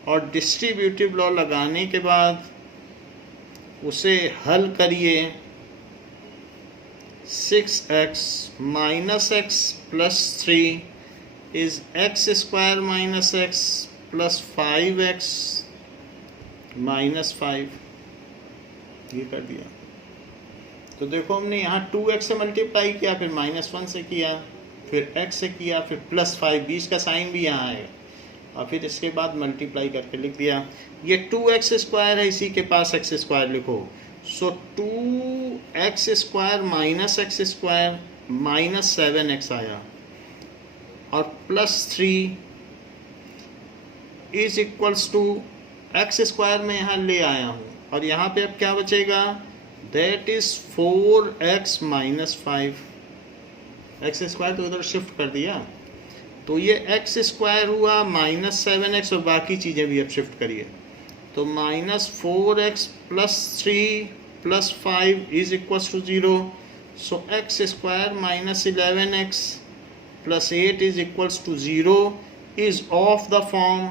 और डिस्ट्रीब्यूटिव लॉ लगाने के बाद उसे हल करिए। 6x - x + 3 is x square - x + 5x -5, ये कर दिया। तो देखो हमने यहाँ 2x से मल्टीप्लाई किया, फिर -1 से किया, फिर x से किया, फिर +5, बीच का साइन भी यहाँ आएगा, और फिर इसके बाद मल्टीप्लाई करके लिख दिया। ये 2x² है, इसी के पास x² लिखो। सो 2x² - x² -7x आया, और +3 इज इक्वल्स टू x² में यहाँ ले आया हूँ, और यहाँ पे अब क्या बचेगा, दैट इज 4x - 5। x² तो इधर शिफ्ट कर दिया, तो ये x² हुआ -7x, और बाकी चीज़ें भी अब शिफ्ट करिए। तो -4x + 3 + 5 is equals to 0। So x² - 11x + 8 is equals to 0 is of the form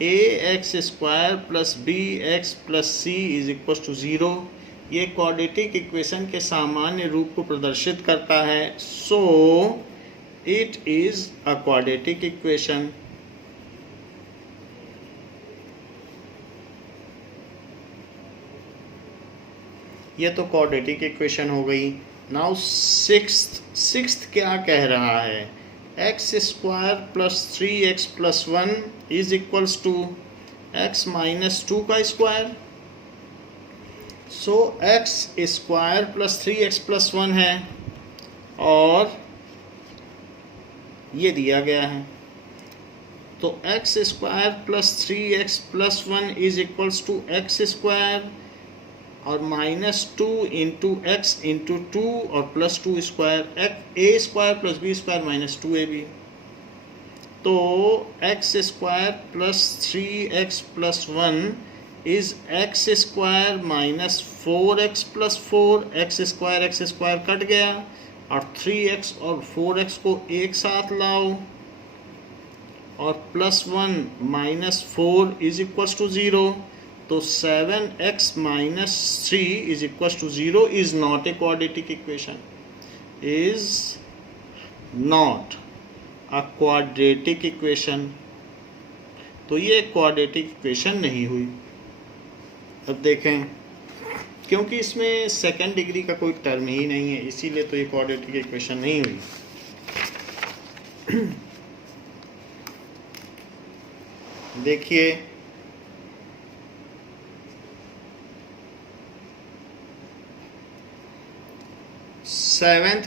ax² + bx + c is equals to 0। ये क्वाड्रेटिक इक्वेशन के सामान्य रूप को प्रदर्शित करता है। सो it is a quadratic equation. ये तो क्वाड्रेटिक इक्वेशन हो गई। नाउ सिक्स्थ क्या कह रहा है, x² + 3x + 1 is equals to x - 2 का स्क्वायर। सो x² + 3x + 1 है, और ये दिया गया है। तो x² + 3x + 1 is equals to x² और -2 × x × 2 और +2 स्क्वायर, a² + b² - 2ab। तो x² + 3x + 1 is x² - 4x + 4, x² cut गया, और 3x और 4x को एक साथ लाओ, और +1 - 4 इज इक्वल्स टू 0। तो 7x - 3 is equals to 0 is not a quadratic equation, is not a quadratic equation. तो ये क्वाड्रेटिक इक्वेशन नहीं हुई। अब देखें, क्योंकि इसमें सेकंड डिग्री का कोई टर्म ही नहीं है, इसीलिए तो ये क्वाड्रेटिक इक्वेशन नहीं हुई। देखिए, सेवेंथ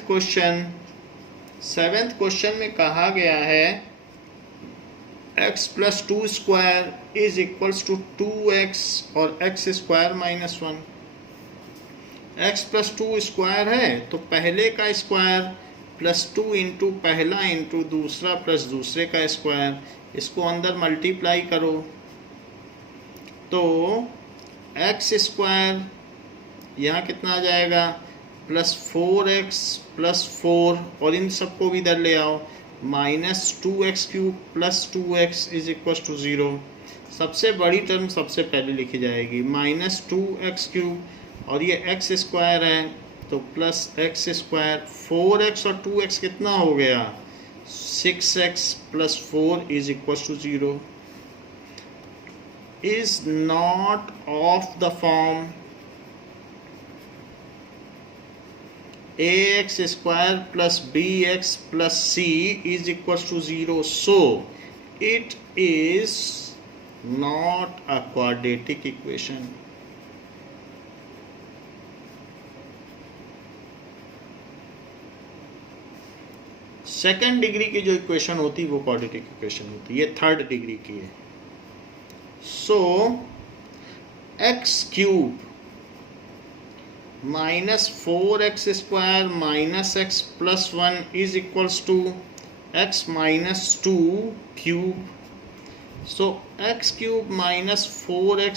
क्वेश्चन में कहा गया है x + 2² is equals to 2x और x² - 1। x + 2² है, तो पहले का स्क्वायर +2 × पहला × दूसरा प्लस दूसरे का स्क्वायर, इसको अंदर मल्टीप्लाई करो, तो x² यहाँ कितना आ जाएगा, +4x + 4, और इन सबको भी इधर ले आओ, -2x³ + 2x is equals to 0। सबसे बड़ी टर्म सबसे पहले लिखी जाएगी, -2x³ और ये x² है, तो +x², 4x और 2x कितना हो गया, 6x + 4 is equals to 0। Is not of the form ax² + bx + c is equals to 0. So it is not a quadratic equation. Second degree की जो इक्वेशन होती है वो क्वाड्रेटिक इक्वेशन होती है, ये थर्ड डिग्री की है। सो x³ -4x² - x + 1 is equals to x - 2 cube. So x³ - 4x² -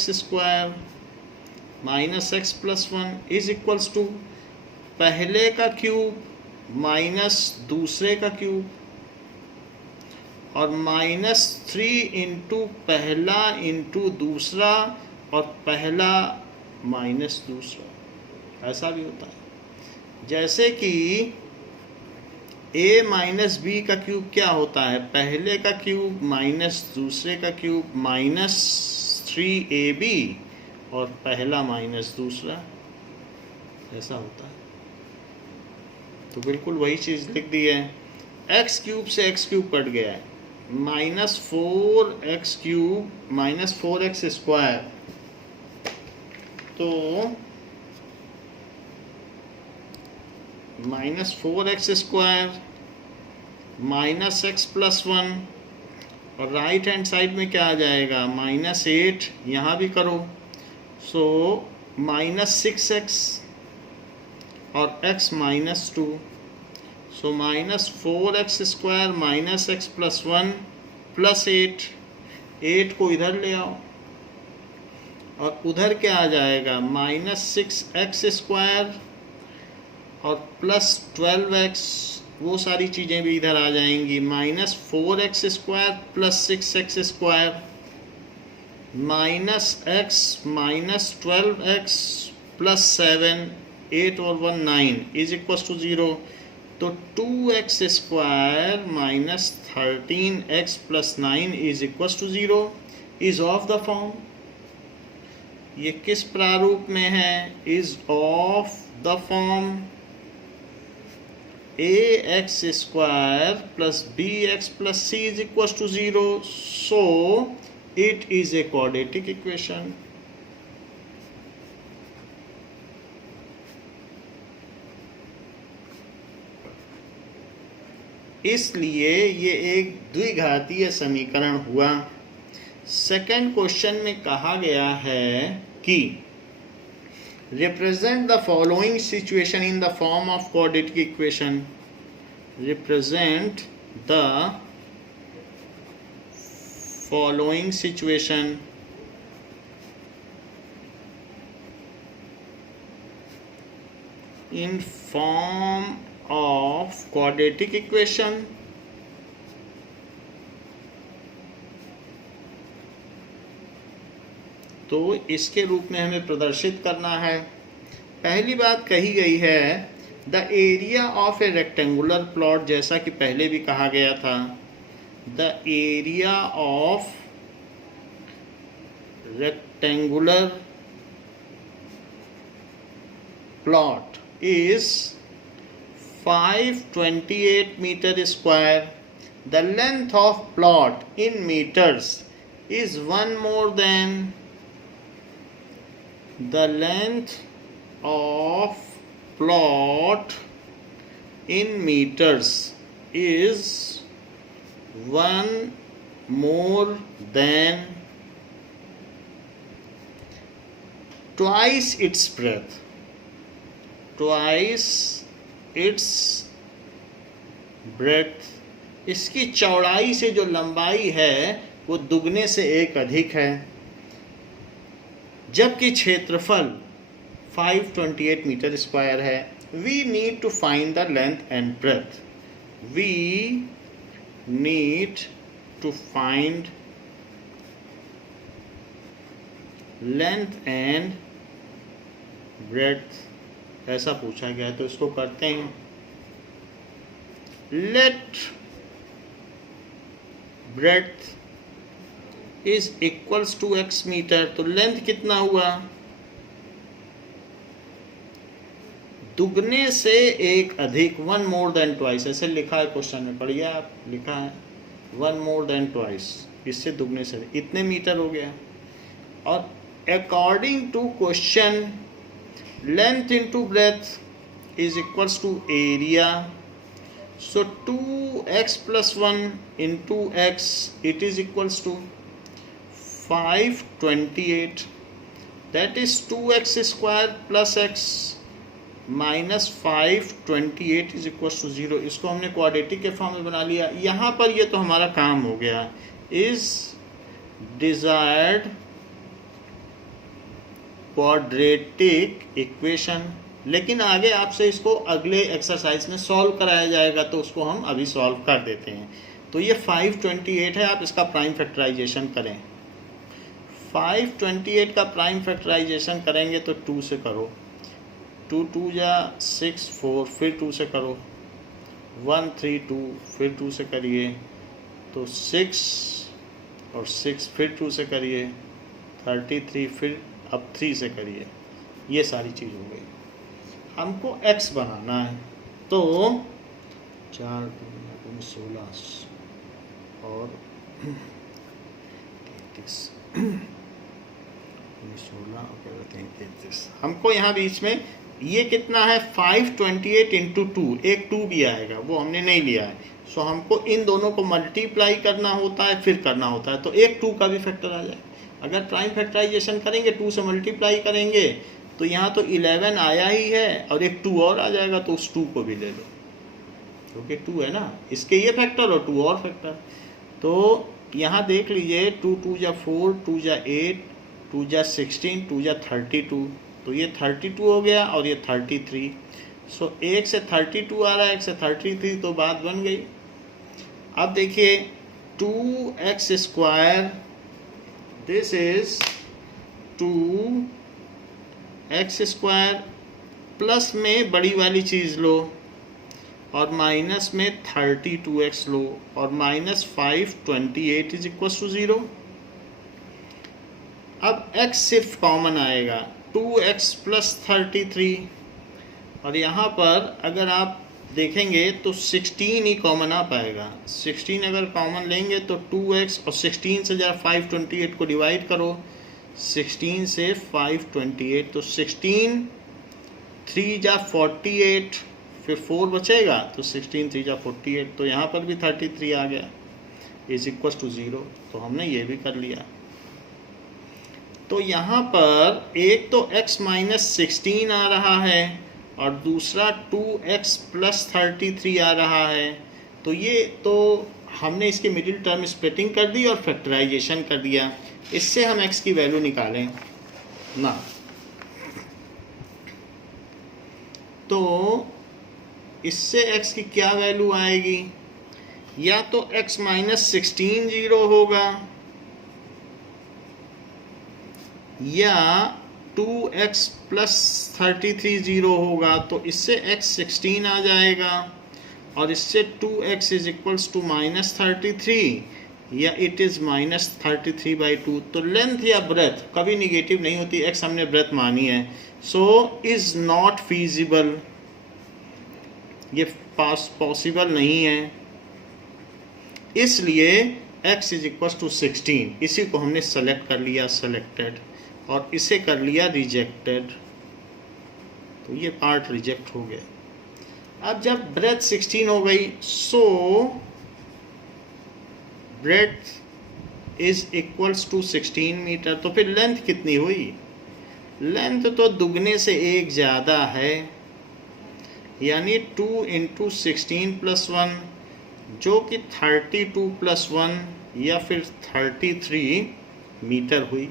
x + 1 is equals to पहले का क्यूब माइनस दूसरे का क्यूब, और -3 × पहला × दूसरा और पहला माइनस दूसरा, ऐसा भी होता है। जैसे कि a माइनस बी का क्यूब क्या होता है? पहले का क्यूब माइनस दूसरे का क्यूब माइनस 3ab और पहला माइनस दूसरा, ऐसा होता है। तो बिल्कुल वही चीज़ लिख दी है। एक्स क्यूब से एक्स क्यूब कट गया है, minus 4x cube minus 4x square, तो minus 4x square minus x plus 1 और राइट हैंड साइड में क्या आ जाएगा? माइनस 8, यहाँ भी करो, सो माइनस 6x और x minus 2, so minus 4x square minus x plus 1 plus 8 को इधर ले आओ और उधर क्या आ जाएगा? माइनस 6x स्क्वायर और प्लस 12x, वो सारी चीज़ें भी इधर आ जाएंगी, minus 4x square plus 6x square minus x minus 12x plus 7, 8 और 1 9 इज इक्वल टू 0। तो 2x square minus 13x plus 9 is equal to 0 is of the form. ये किस प्रारूप में है? Is of the form ax square plus bx plus c is equal to 0, so it is a quadratic equation. इसलिए ये एक द्विघातीय समीकरण हुआ। सेकंड क्वेश्चन में कहा गया है कि represent the following situation in the form of quadratic equation. Represent the following situation in form of quadratic equation। तो इसके रूप में हमें प्रदर्शित करना है। पहली बात कही गई है the area of A rectangular plot, जैसा कि पहले भी कहा गया था, the area of rectangular plot is 528 meter square. The length of plot in meters is one more than the length of plot in meters is one more than twice its breadth. Twice it's breadth. इसकी चौड़ाई से जो लंबाई है वो दुगने से एक अधिक है, जबकि क्षेत्रफल 528 मीटर स्क्वायर है। We need to find the length and breadth. We need to find length and breadth, ऐसा पूछा गया है। तो इसको करते हैं। Let breadth is equals to x metre. तो लेंथ कितना हुआ? दुगने से एक अधिक, वन मोर देन ट्वाइस, ऐसे लिखा है क्वेश्चन में, पढ़िए आप, लिखा है वन मोर देन ट्वाइस, इससे दुगने से इतने मीटर हो गया। और according to question length into breadth is equals to area, so 2x plus 1 into x, it is equals to 528, that is 2x square plus x minus 528 is equals to 0। इसको हमने quadratic के form में बना लिया। यहाँ पर ये तो हमारा काम हो गया। इज डिजायर्ड क्वाड्रेटिक इक्वेशन, लेकिन आगे आपसे इसको अगले एक्सरसाइज में सॉल्व कराया जाएगा, तो उसको हम अभी सॉल्व कर देते हैं। तो ये 528 है, आप इसका प्राइम फैक्टराइजेशन करें। 528 का प्राइम फैक्टराइजेशन करेंगे तो 2 से करो, 2 2 जा 6 4, फिर 2 से करो 1 3 2, फिर 2 से करिए तो 6 और 6, फिर 2 से करिए 33, फिर अब 3 से करिए। ये सारी चीज़ हो गई। हमको x बनाना है तो 4 2 16 और 33 16 और 33। हमको यहाँ बीच में ये कितना है 528 इंटू 2, एक 2 भी आएगा, वो हमने नहीं लिया है। सो हमको इन दोनों को मल्टीप्लाई करना होता है, फिर करना होता है, तो एक 2 का भी फैक्टर आ जाए। अगर प्राइम फैक्टराइजेशन करेंगे 2 से मल्टीप्लाई करेंगे तो यहाँ तो 11 आया ही है और एक 2 और आ जाएगा, तो उस 2 को भी ले लो क्योंकि 2 है ना, इसके ये फैक्टर और 2 और फैक्टर। तो यहाँ देख लीजिए 2 2 जा 4, 2 जा 8, 2 जा 16, 2 जा 32, तो ये 32 हो गया और ये 33। सो एक से 32 आ रहा है, एक से 33, तो बात बन गई। अब देखिए 2x square, this is 2x square, plus में बड़ी वाली चीज़ लो और माइनस में 32x लो और माइनस 528 इज इक्वल टू 0। अब x सिर्फ कॉमन आएगा 2x प्लस 33, और यहाँ पर अगर आप देखेंगे तो 16 ही कॉमन आ पाएगा। 16 अगर कॉमन लेंगे तो 2x, और 16 से जरा 528 को डिवाइड करो, 16 से 528, तो 16 3 जा 48, फिर 4 बचेगा तो 16 3 जा 48, तो यहाँ पर भी 33 आ गया इज इक्वल टू 0। तो हमने ये भी कर लिया। तो यहाँ पर एक तो x माइनस 16 आ रहा है और दूसरा 2x प्लस 33 आ रहा है। तो ये तो हमने इसकी मिडिल टर्म स्प्लिटिंग कर दी और फैक्टराइजेशन कर दिया। इससे हम x की वैल्यू निकालें ना, तो इससे x की क्या वैल्यू आएगी, या तो x माइनस 16 0 होगा या 2x प्लस 33 0 होगा। तो इससे x 16 आ जाएगा और इससे 2x is equals to minus 33, या इट इज़ माइनस 33/2। तो लेंथ या ब्रेथ कभी निगेटिव नहीं होती, x हमने ब्रेथ मानी है। सो इज़ नॉट फीजिबल, ये पॉसिबल नहीं है, इसलिए x इज इक्वल टू 16। इसी को हमने सेलेक्ट कर लिया, सेलेक्टेड, और इसे कर लिया रिजेक्टेड, तो ये पार्ट रिजेक्ट हो गया। अब जब ब्रेथ 16 हो गई, so breadth is equals to 16 metre, तो फिर लेंथ कितनी हुई, लेंथ तो दुगने से एक ज़्यादा है, यानी 2 इंटू 16 प्लस 1, जो कि 32 प्लस 1 या फिर 33 मीटर हुई।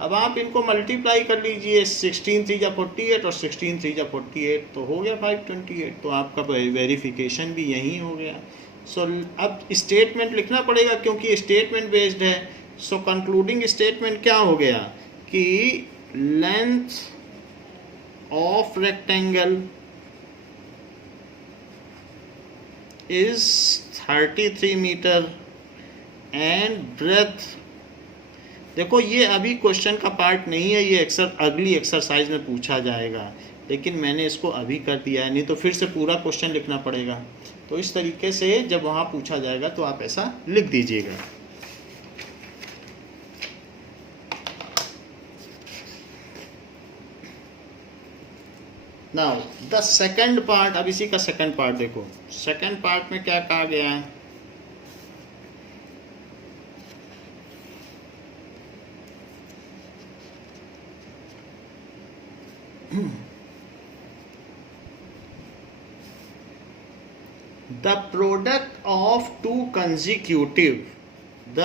अब आप इनको मल्टीप्लाई कर लीजिए, 16 3 जा 48 और 16 3 जा 48, तो हो गया 528। तो आपका वेरिफिकेशन भी यही हो गया। सो अब स्टेटमेंट लिखना पड़ेगा क्योंकि स्टेटमेंट बेस्ड है। सो कंक्लूडिंग स्टेटमेंट क्या हो गया कि length of rectangle is 33 metre and breadth. देखो ये अभी क्वेश्चन का पार्ट नहीं है, ये अगली एक्सरसाइज में पूछा जाएगा, लेकिन मैंने इसको अभी कर दिया है, नहीं तो फिर से पूरा क्वेश्चन लिखना पड़ेगा। तो इस तरीके से जब वहाँ पूछा जाएगा तो आप ऐसा लिख दीजिएगा। नाउ द सेकंड पार्ट, अब इसी का सेकंड पार्ट देखो। सेकंड पार्ट में क्या कहा गया है, the product of two consecutive, the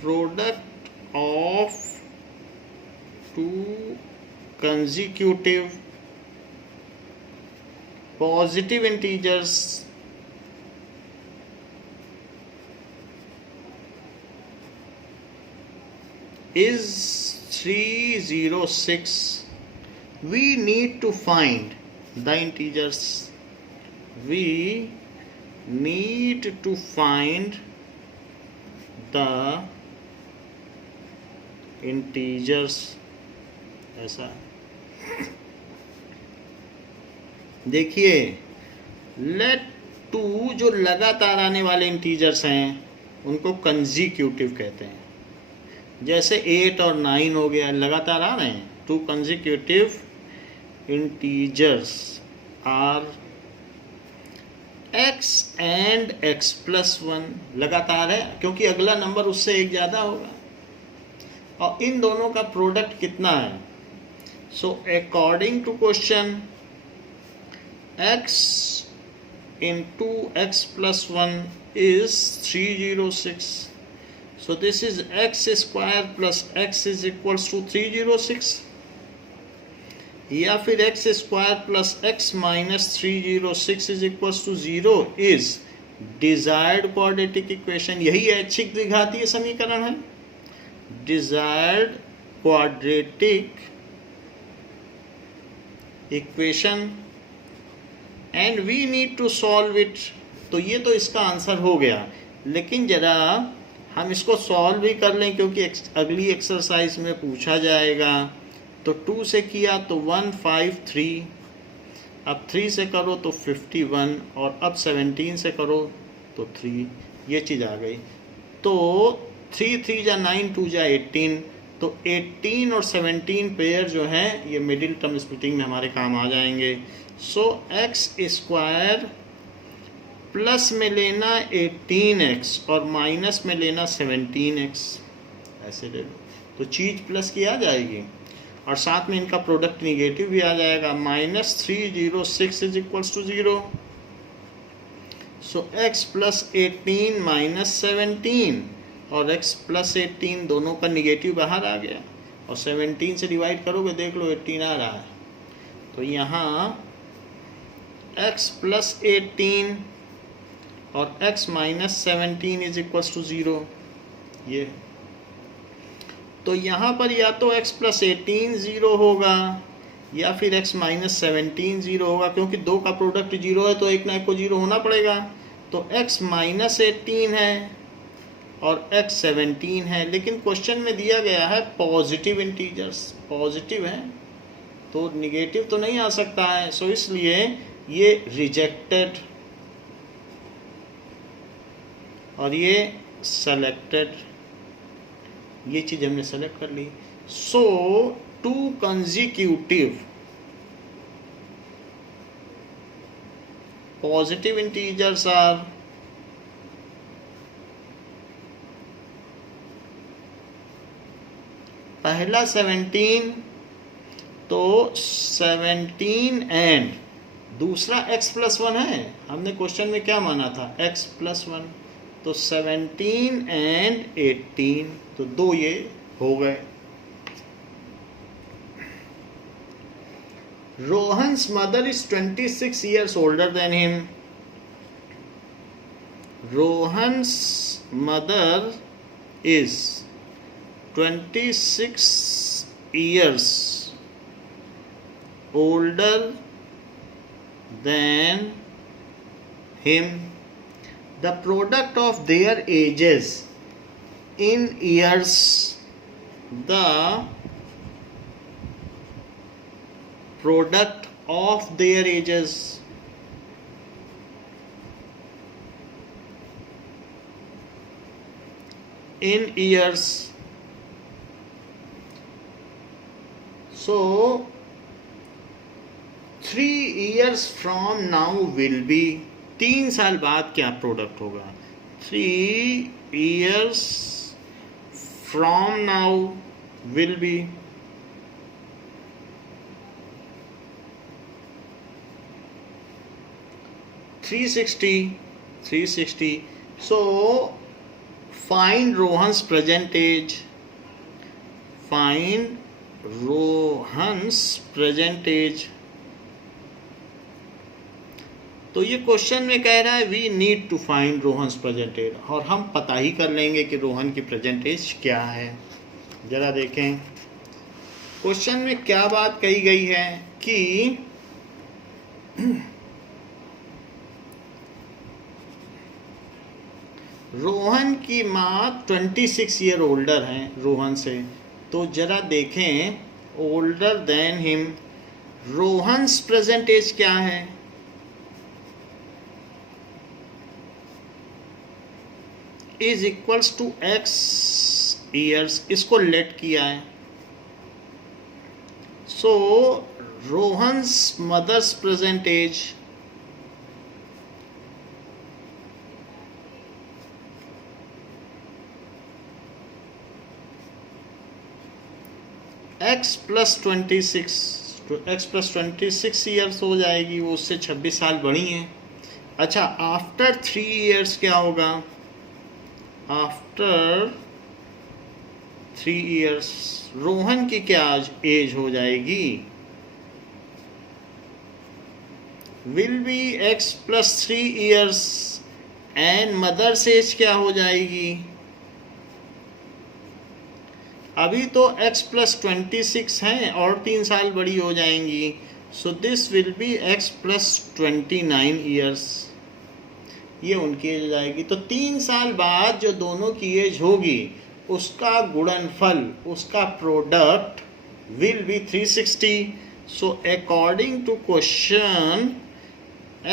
product of two consecutive positive integers is 306. We need to find the integers. We need to find the integers. ऐसा देखिए, लेट टू जो लगातार आने वाले इंटीजर्स हैं उनको कंजिक्यूटिव कहते हैं. जैसे 8 और 9 हो गया, लगातार आ रहे हैं. Two consecutive integers are x and x plus 1. लगातार है क्योंकि अगला नंबर उससे एक ज़्यादा होगा, और इन दोनों का प्रोडक्ट कितना है. So according to question, x into x plus 1 is 306. So this is x square plus x is equals to 306, या फिर x square plus x minus 306 is equals to 0 is desired quadratic equation. यही ऐच्छिक द्विघातीय समीकरण है, desired quadratic equation and we need to solve it. तो ये तो इसका आंसर हो गया, लेकिन ज़रा हम इसको सॉल्व भी कर लें क्योंकि अगली एक्सरसाइज में पूछा जाएगा. तो 2 से किया तो 153, अब 3 से करो तो 51, और अब 17 से करो तो 3. ये चीज़ आ गई. तो 3 3 जा 9, 2 जा 18. तो 18 और 17 पेयर जो हैं ये मिडिल टर्म स्प्लिटिंग में हमारे काम आ जाएंगे. सो एक्स स्क्वायर प्लस में लेना 18x और माइनस में लेना 17x, ऐसे ले लो तो चीज़ प्लस की आ जाएगी, और साथ में इनका प्रोडक्ट निगेटिव भी आ जाएगा. -306 is equals to 0. So x plus 18 minus 17 और x प्लस 18 दोनों का निगेटिव बाहर आ गया, और 17 से डिवाइड करोगे देख लो 18 आ रहा है. तो यहाँ x प्लस 18 और x minus 17 is equals to 0. ये तो यहाँ पर या तो x प्लस 18 0 होगा या फिर x माइनस 17 0 होगा, क्योंकि दो का प्रोडक्ट 0 है तो एक ना एक को 0 होना पड़ेगा. तो x माइनस 18 है और x 17 है, लेकिन क्वेश्चन में दिया गया है पॉजिटिव इंटीजर्स, पॉजिटिव है तो निगेटिव तो नहीं आ सकता है. सो इसलिए ये रिजेक्टेड और ये सेलेक्टेड, ये चीज़ हमने सेलेक्ट कर ली. So two consecutive positive integers are पहला 17, तो 17 एंड दूसरा x प्लस 1 है. हमने क्वेश्चन में क्या माना था, x प्लस 1, तो 17 एंड 18, तो दो ये हो गए. Rohan's mother is 26 years older than him. Rohan's mother is 26 years older than him. The product of their ages in years, the product of their ages in years. So 3 years from now will be, 3 साल बाद क्या product होगा, 3 years from now will be 360. So find Rohan's present age. Find Rohan's present age. तो ये question में कह रहा है we need to find Rohan's present age, और हम पता ही कर लेंगे कि रोहन की प्रेजेंट एज क्या है. जरा देखें क्वेश्चन में क्या बात कही गई है कि रोहन की माँ 26 ईयर ओल्डर हैं रोहन से, तो जरा देखें older than him, Rohan's present age क्या है? Is equals to x years, इसको लेट किया है। So Rohan's mother's present age x plus 26, तो x प्लस 26 ईयर्स हो जाएगी, वो उससे 26 साल बड़ी हैं। अच्छा, आफ्टर 3 ईयर्स क्या होगा? आफ्टर 3 ईयर्स रोहन की क्या एज हो जाएगी? विल बी x प्लस 3 ईयर्स एंड मदर्स एज क्या हो जाएगी? अभी तो x प्लस 26 हैं और 3 साल बड़ी हो जाएंगी, so this will be x plus 29 years, ये उनकी एज हो जाएगी। तो 3 साल बाद जो दोनों की एज होगी उसका गुणनफल, उसका product will be 360। So according to question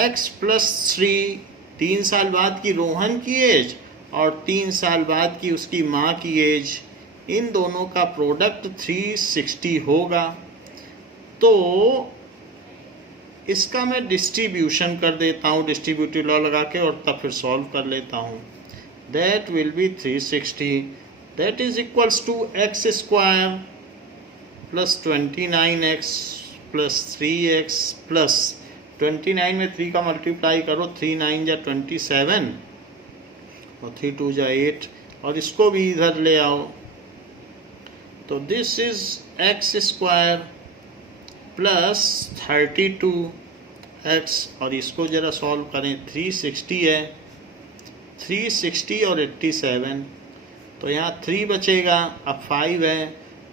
x प्लस 3 साल बाद की रोहन की एज और 3 साल बाद की उसकी माँ की एज, इन दोनों का प्रोडक्ट 360 होगा। तो इसका मैं डिस्ट्रीब्यूशन कर देता हूँ, डिस्ट्रीब्यूटिव लॉ लगा के, और तब फिर सॉल्व कर लेता हूँ। That will be 360, that is equals to x square plus 29x plus 3x plus 29 में 3 का मल्टीप्लाई करो, 3 9 जा 27 और 3 2 जा 8, और इसको भी इधर ले आओ। तो this is x square plus 32x, और इसको जरा सॉल्व करें, 360 है, 360 और 87, तो यहाँ 3 बचेगा, अब 5 है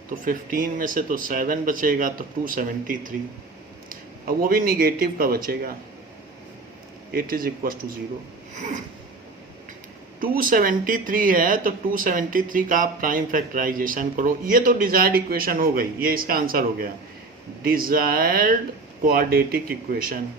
तो 15 में से तो 7 बचेगा, तो 273, अब वो भी निगेटिव का बचेगा, इट इज इक्वल टू 0। 273 है तो 273 का आप प्राइम फैक्टराइजेशन करो, ये तो डिजायर्ड इक्वेशन हो गई, ये इसका आंसर हो गया, डिजायर्ड क्वाड्रेटिक इक्वेशन।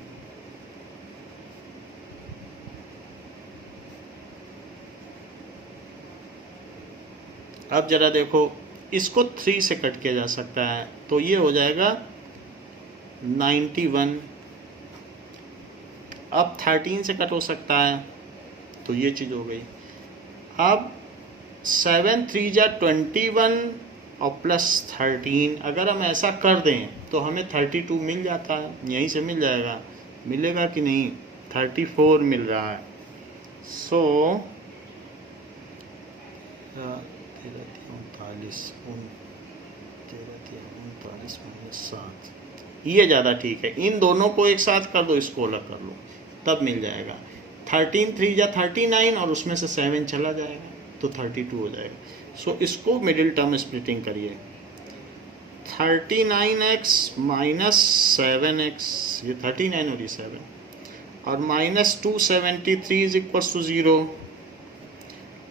अब जरा देखो, इसको 3 से कट किया जा सकता है, तो ये हो जाएगा 91। अब 13 से कट हो सकता है, तो ये चीज़ हो गई। अब 7 3 जा 21 और प्लस 13, अगर हम ऐसा कर दें तो हमें 32 मिल जाता है, यहीं से मिल जाएगा, मिलेगा कि नहीं? 34 मिल रहा है। सो 7, ये ज़्यादा ठीक है, इन दोनों को एक साथ कर दो, इसको अलग कर लो, तब मिल जाएगा। 13 3 जा 39 और उसमें से 7 चला जाएगा, तो 32 हो जाएगा। सो इसको मिडिल टर्म स्प्लिटिंग करिए, 39x माइनस 7x, ये 39 और ये 7, और माइनस 273 इज इक्वल टू 0,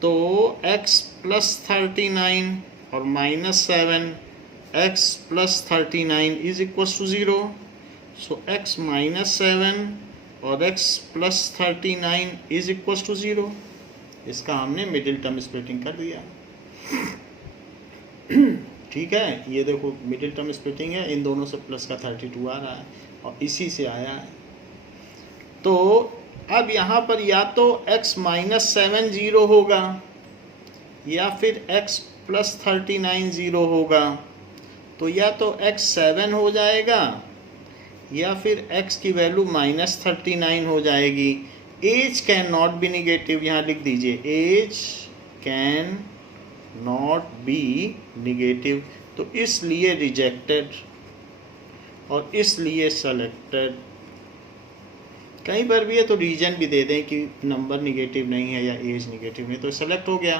तो x प्लस 39 और minus 7, x plus 39 is equal to 0, so x minus 7 और x plus 39 is equal to 0। इसका हमने मिडिल टर्म स्प्लिटिंग कर दिया। ठीक है, ये देखो मिडिल टर्म स्प्लिटिंग है, इन दोनों से प्लस का 32 आ रहा है और इसी से आया है। तो अब यहाँ पर या तो x माइनस 7 0 होगा या फिर x प्लस 39 0 होगा, तो या तो x 7 हो जाएगा या फिर x की वैल्यू माइनस 39 हो जाएगी। Age can not be negative, यहाँ लिख दीजिए age can not be negative, तो इसलिए रिजेक्टेड और इसलिए सेलेक्टेड। कहीं पर भी है तो रीजन भी दे दें कि नंबर निगेटिव नहीं है या एज निगेटिव नहीं, तो सेलेक्ट हो गया।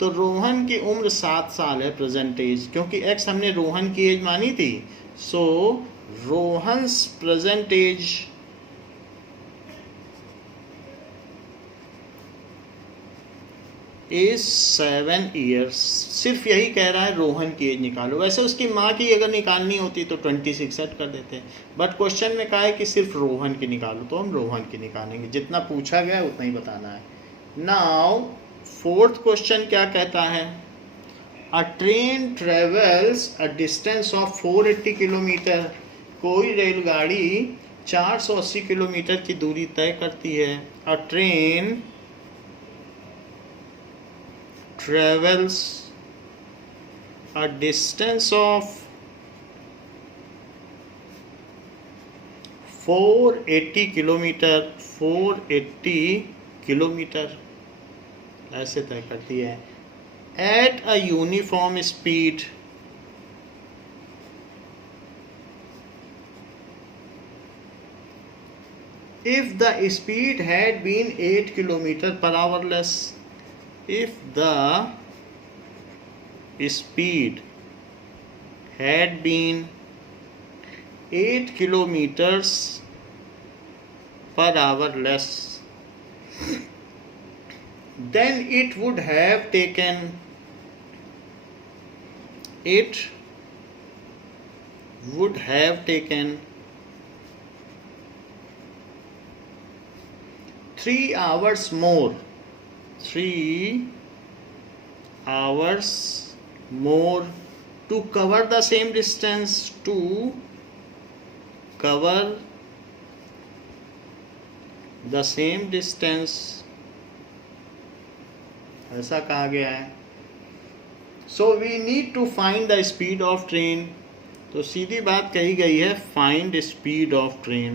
तो रोहन की उम्र 7 साल है प्रेजेंट एज, क्योंकि x हमने रोहन की एज मानी थी, so Rohan's present age is 7 years. सिर्फ यही कह रहा है रोहन की एज निकालो। वैसे उसकी माँ की अगर निकालनी होती तो 26 सेट कर देते, बट क्वेश्चन में कहा है कि सिर्फ रोहन की निकालो, तो हम रोहन की निकालेंगे। जितना पूछा गया उतना ही बताना है। नाउ फोर्थ क्वेश्चन क्या कहता है? अ train travels a distance of 480 kilometre. कोई रेलगाड़ी 480 किलोमीटर की दूरी तय करती है। अ train travels a distance of 480 kilometre, 480 kilometre ऐसे तय करती है। At a uniform speed, if the speed had been 8 kilometer per hour less, if the speed had been 8 kilometers per hour less, then it would have taken 3 hours more, 3 hours more to cover the same distance, to cover the same distance, ऐसा कहा गया है। So we need to find the speed of train। तो सीधी बात कही गई है, find speed of train,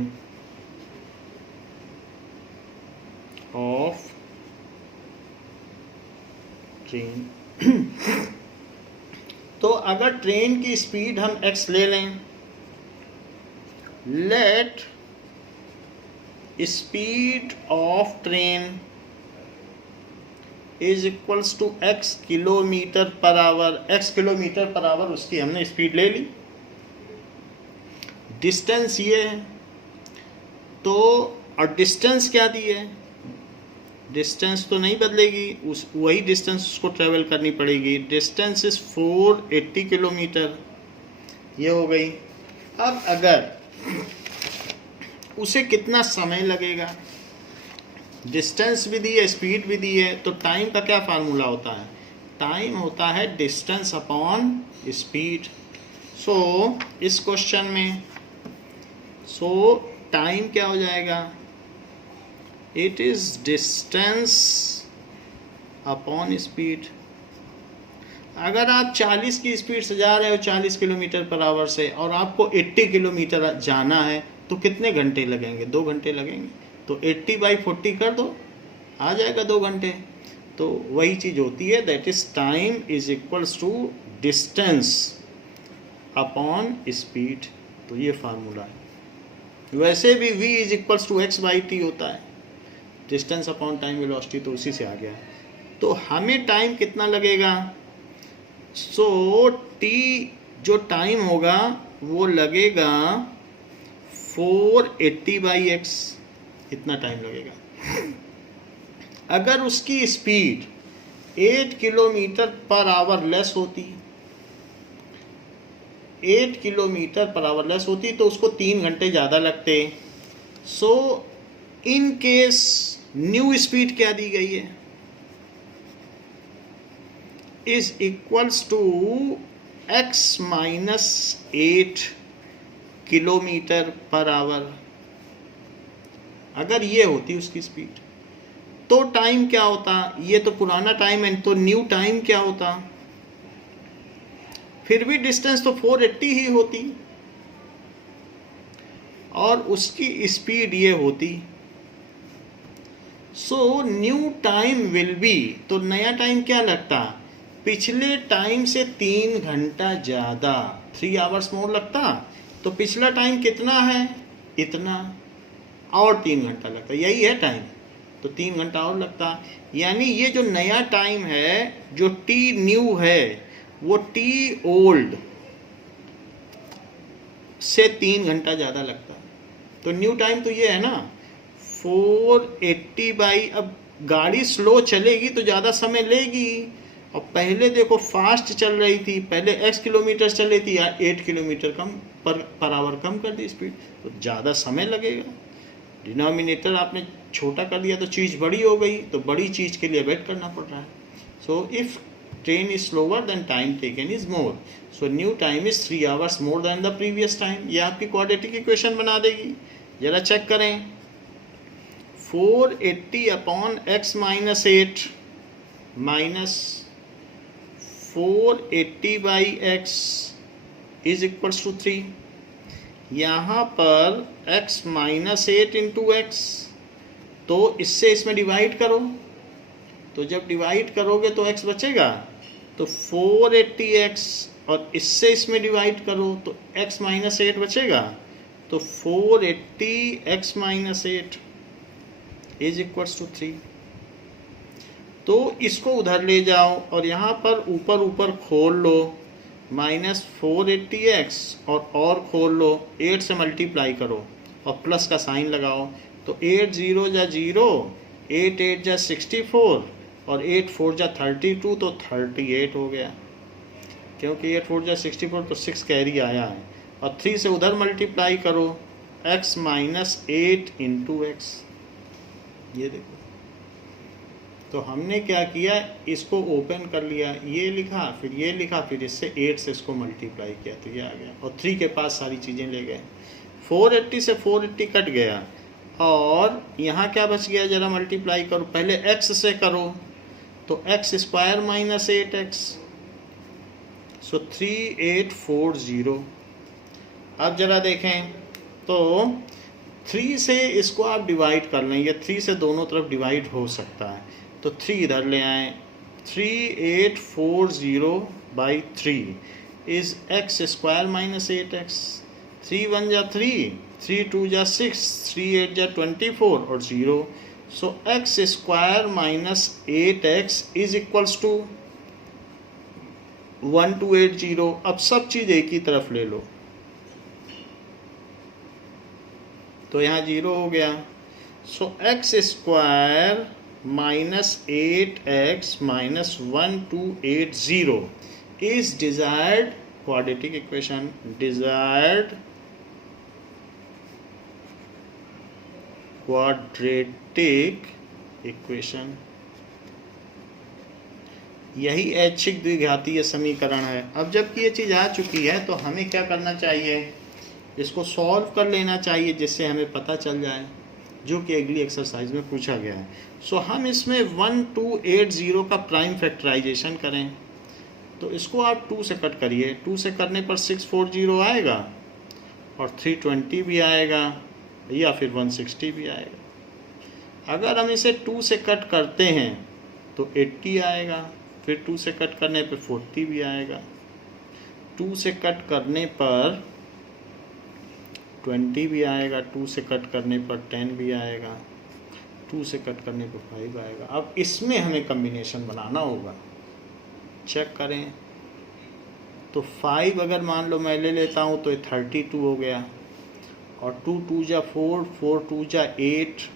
तो अगर ट्रेन की स्पीड हम x ले लें, let speed of train is equals to x kilometre per hour. x kilometre per hour उसकी हमने स्पीड ले ली, डिस्टेंस ये है, तो और डिस्टेंस क्या दी है? डिस्टेंस तो नहीं बदलेगी, उस वही डिस्टेंस उसको ट्रेवल करनी पड़ेगी। डिस्टेंस इज 480 किलोमीटर, ये हो गई। अब अगर उसे कितना समय लगेगा, डिस्टेंस भी दी है, स्पीड भी दी है, तो टाइम का क्या फार्मूला होता है? टाइम होता है डिस्टेंस अपॉन स्पीड। सो इस क्वेश्चन में टाइम क्या हो जाएगा? It is distance upon speed. अगर आप 40 की स्पीड से जा रहे हो, 40 किलोमीटर पर आवर से, और आपको 80 किलोमीटर जाना है, तो कितने घंटे लगेंगे? 2 घंटे लगेंगे। तो 80/40 कर दो, आ जाएगा 2 घंटे। तो वही चीज़ होती है, that is time is equals to distance upon speed. तो ये फार्मूला है। वैसे भी v is equals to x/t होता है, डिस्टेंस अपॉन टाइम वेलोसिटी, तो उसी से आ गया। तो हमें टाइम कितना लगेगा? t जो टाइम होगा वो लगेगा 480/x, इतना टाइम लगेगा। अगर उसकी speed 8 kilometre per our less होती, 8 किलोमीटर पर आवर लेस होती, तो उसको 3 घंटे ज़्यादा लगते। So in case new speed क्या दी गई है? Is equals to x minus 8 kilometre per hour. अगर ये होती उसकी स्पीड, तो टाइम क्या होता? ये तो पुराना टाइम है, तो न्यू टाइम क्या होता? फिर भी डिस्टेंस तो 480 ही होती, और उसकी स्पीड ये होती। So new time will be, तो नया टाइम क्या लगता? पिछले टाइम से 3 घंटा ज़्यादा, 3 आवर्स मोर लगता। तो पिछला टाइम कितना है? इतना, और 3 घंटा लगता, यही है टाइम, तो 3 घंटा और लगता। यानी ये जो नया टाइम है, जो टी न्यू है, वो टी ओल्ड से 3 घंटा ज़्यादा लगता है। तो न्यू टाइम तो ये है ना, 480 बाई, अब गाड़ी स्लो चलेगी तो ज़्यादा समय लेगी। और पहले देखो फास्ट चल रही थी, पहले x किलोमीटर चल रही थी, या 8 किलोमीटर कम पर आवर कम कर दी स्पीड, तो ज़्यादा समय लगेगा। डिनोमिनेटर आपने छोटा कर दिया तो चीज़ बड़ी हो गई, तो बड़ी चीज़ के लिए वेट करना पड़ रहा है। So if train is slower then time taken is more, so new time is 3 hours more than the previous time. ये आपकी क्वाड्रेटिक इक्वेशन बना देगी। ज़रा चेक करें, 480 upon x minus 8 minus 480 by x is equals to 3। यहाँ पर x minus 8 into x, तो इससे इसमें डिवाइड करो, तो जब डिवाइड करोगे तो x बचेगा, तो 480x, और इससे इसमें डिवाइड करो तो x माइनस 8 बचेगा, तो 480x minus 8 is equals to 3। तो इसको उधर ले जाओ और यहाँ पर ऊपर ऊपर खोल लो, माइनस 480x, और खोल लो, 8 से मल्टीप्लाई करो और प्लस का साइन लगाओ, तो 8 0 जा 0, 8 8 जा 64, और 8 4 जा 32, तो 38 हो गया। क्योंकि 8 4 जा 64 तो 6 कैरी आया है, और 3 से उधर मल्टीप्लाई करो, x माइनस 8 इंटू एक्स। ये देखो, तो हमने क्या किया, इसको ओपन कर लिया, ये लिखा, फिर ये लिखा, फिर इससे 8 से इसको मल्टीप्लाई किया, तो ये आ गया, और 3 के पास सारी चीज़ें ले गए। 480 से 480 कट गया, और यहाँ क्या बच गया, ज़रा मल्टीप्लाई करो, पहले x से करो, तो x स्क्वायर माइनस 8x, सो 3840। अब ज़रा देखें, तो 3 से इसको आप डिवाइड कर लें, या 3 से दोनों तरफ डिवाइड हो सकता है, तो 3 इधर ले आएँ, 3840 by 3 is x square minus 8x। 3 1 जा 3, 3 2 जा 6, 3 8 जा 24 और 0, so x square minus 8x is equals to 1280। अब सब चीज़ एक ही तरफ ले लो, तो यहाँ 0 हो गया, so x square minus 8x minus 1280 is desired quadratic equation, desired quadratic equation. यही ऐच्छिक द्विघातीय समीकरण है। अब जबकि ये चीज़ आ चुकी है, तो हमें क्या करना चाहिए, इसको सॉल्व कर लेना चाहिए, जिससे हमें पता चल जाए, जो कि अगली एक्सरसाइज में पूछा गया है। सो हम इसमें 1280 का प्राइम फैक्टराइजेशन करें, तो इसको आप 2 से कट करिए, 2 से करने पर 640 आएगा, और 320 भी आएगा, या फिर 160 भी आएगा। अगर हम इसे 2 से कट करते हैं तो 80 आएगा, फिर 2 से कट करने पर 40 भी आएगा, 2 से कट करने पर 20 भी आएगा, 2 से कट करने पर 10 भी आएगा, 2 से कट करने पर 5 आएगा। अब इसमें हमें कम्बिनेशन बनाना होगा। चेक करें, तो 5 अगर मान लो मैं ले लेता हूँ तो ये 32 हो गया, और 2 2 जा 4, 4 2 जा 8,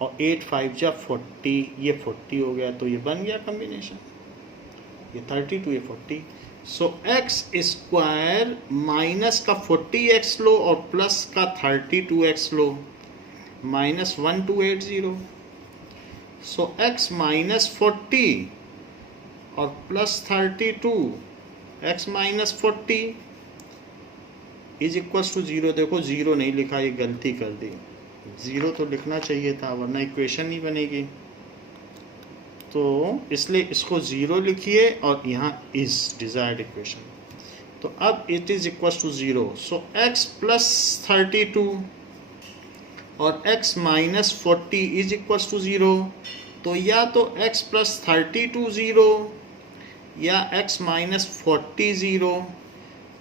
और 8 5 जा 40, ये 40 हो गया, तो ये बन गया कम्बिनेशन, ये 32 ये 40। सो एक्स स्क्वायर माइनस का 40x लो और प्लस का 32x लो, माइनस 1280। सो x माइनस 40 और plus 32, x minus 40 is equals to 0। देखो 0 नहीं लिखा, ये गलती कर दी, 0 तो लिखना चाहिए था, वरना इक्वेशन नहीं बनेगी। तो इसलिए इसको 0 लिखिए, और यहाँ इज डिजायर्ड इक्वेशन। तो अब it is equals to 0। So x plus 32 और x minus 40 is equals to 0। तो या तो x प्लस 32 0, या x माइनस 40 0,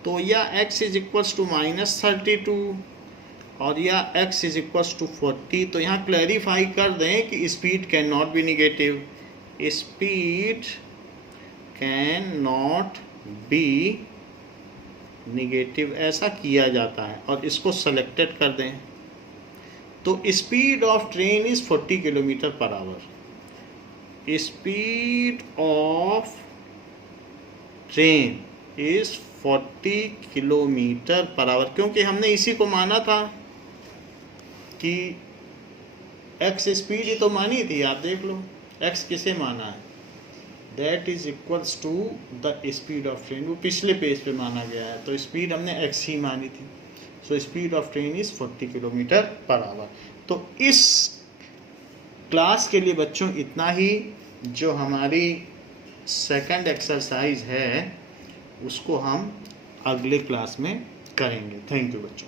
तो या x is equals to minus 32, और या x इज इक्वल्स टू 40। तो यहाँ क्लैरिफाई कर दें कि speed can not be negative, speed can not be negative, ऐसा किया जाता है, और इसको सेलेक्टेड कर दें। तो speed of train is 40 kilometre per our. Speed of train is 40 kilometre per our, क्योंकि हमने इसी को माना था कि एक्स स्पीड ही तो मानी थी, आप देख लो एक्स किसे माना है, that is equals to the speed of train, वो पिछले पेज पे माना गया है, तो स्पीड हमने एक्स ही मानी थी। So speed of train is 40 kilometre per our. तो इस क्लास के लिए बच्चों इतना ही। जो हमारी सेकंड एक्सरसाइज है उसको हम अगले क्लास में करेंगे। थैंक यू बच्चों।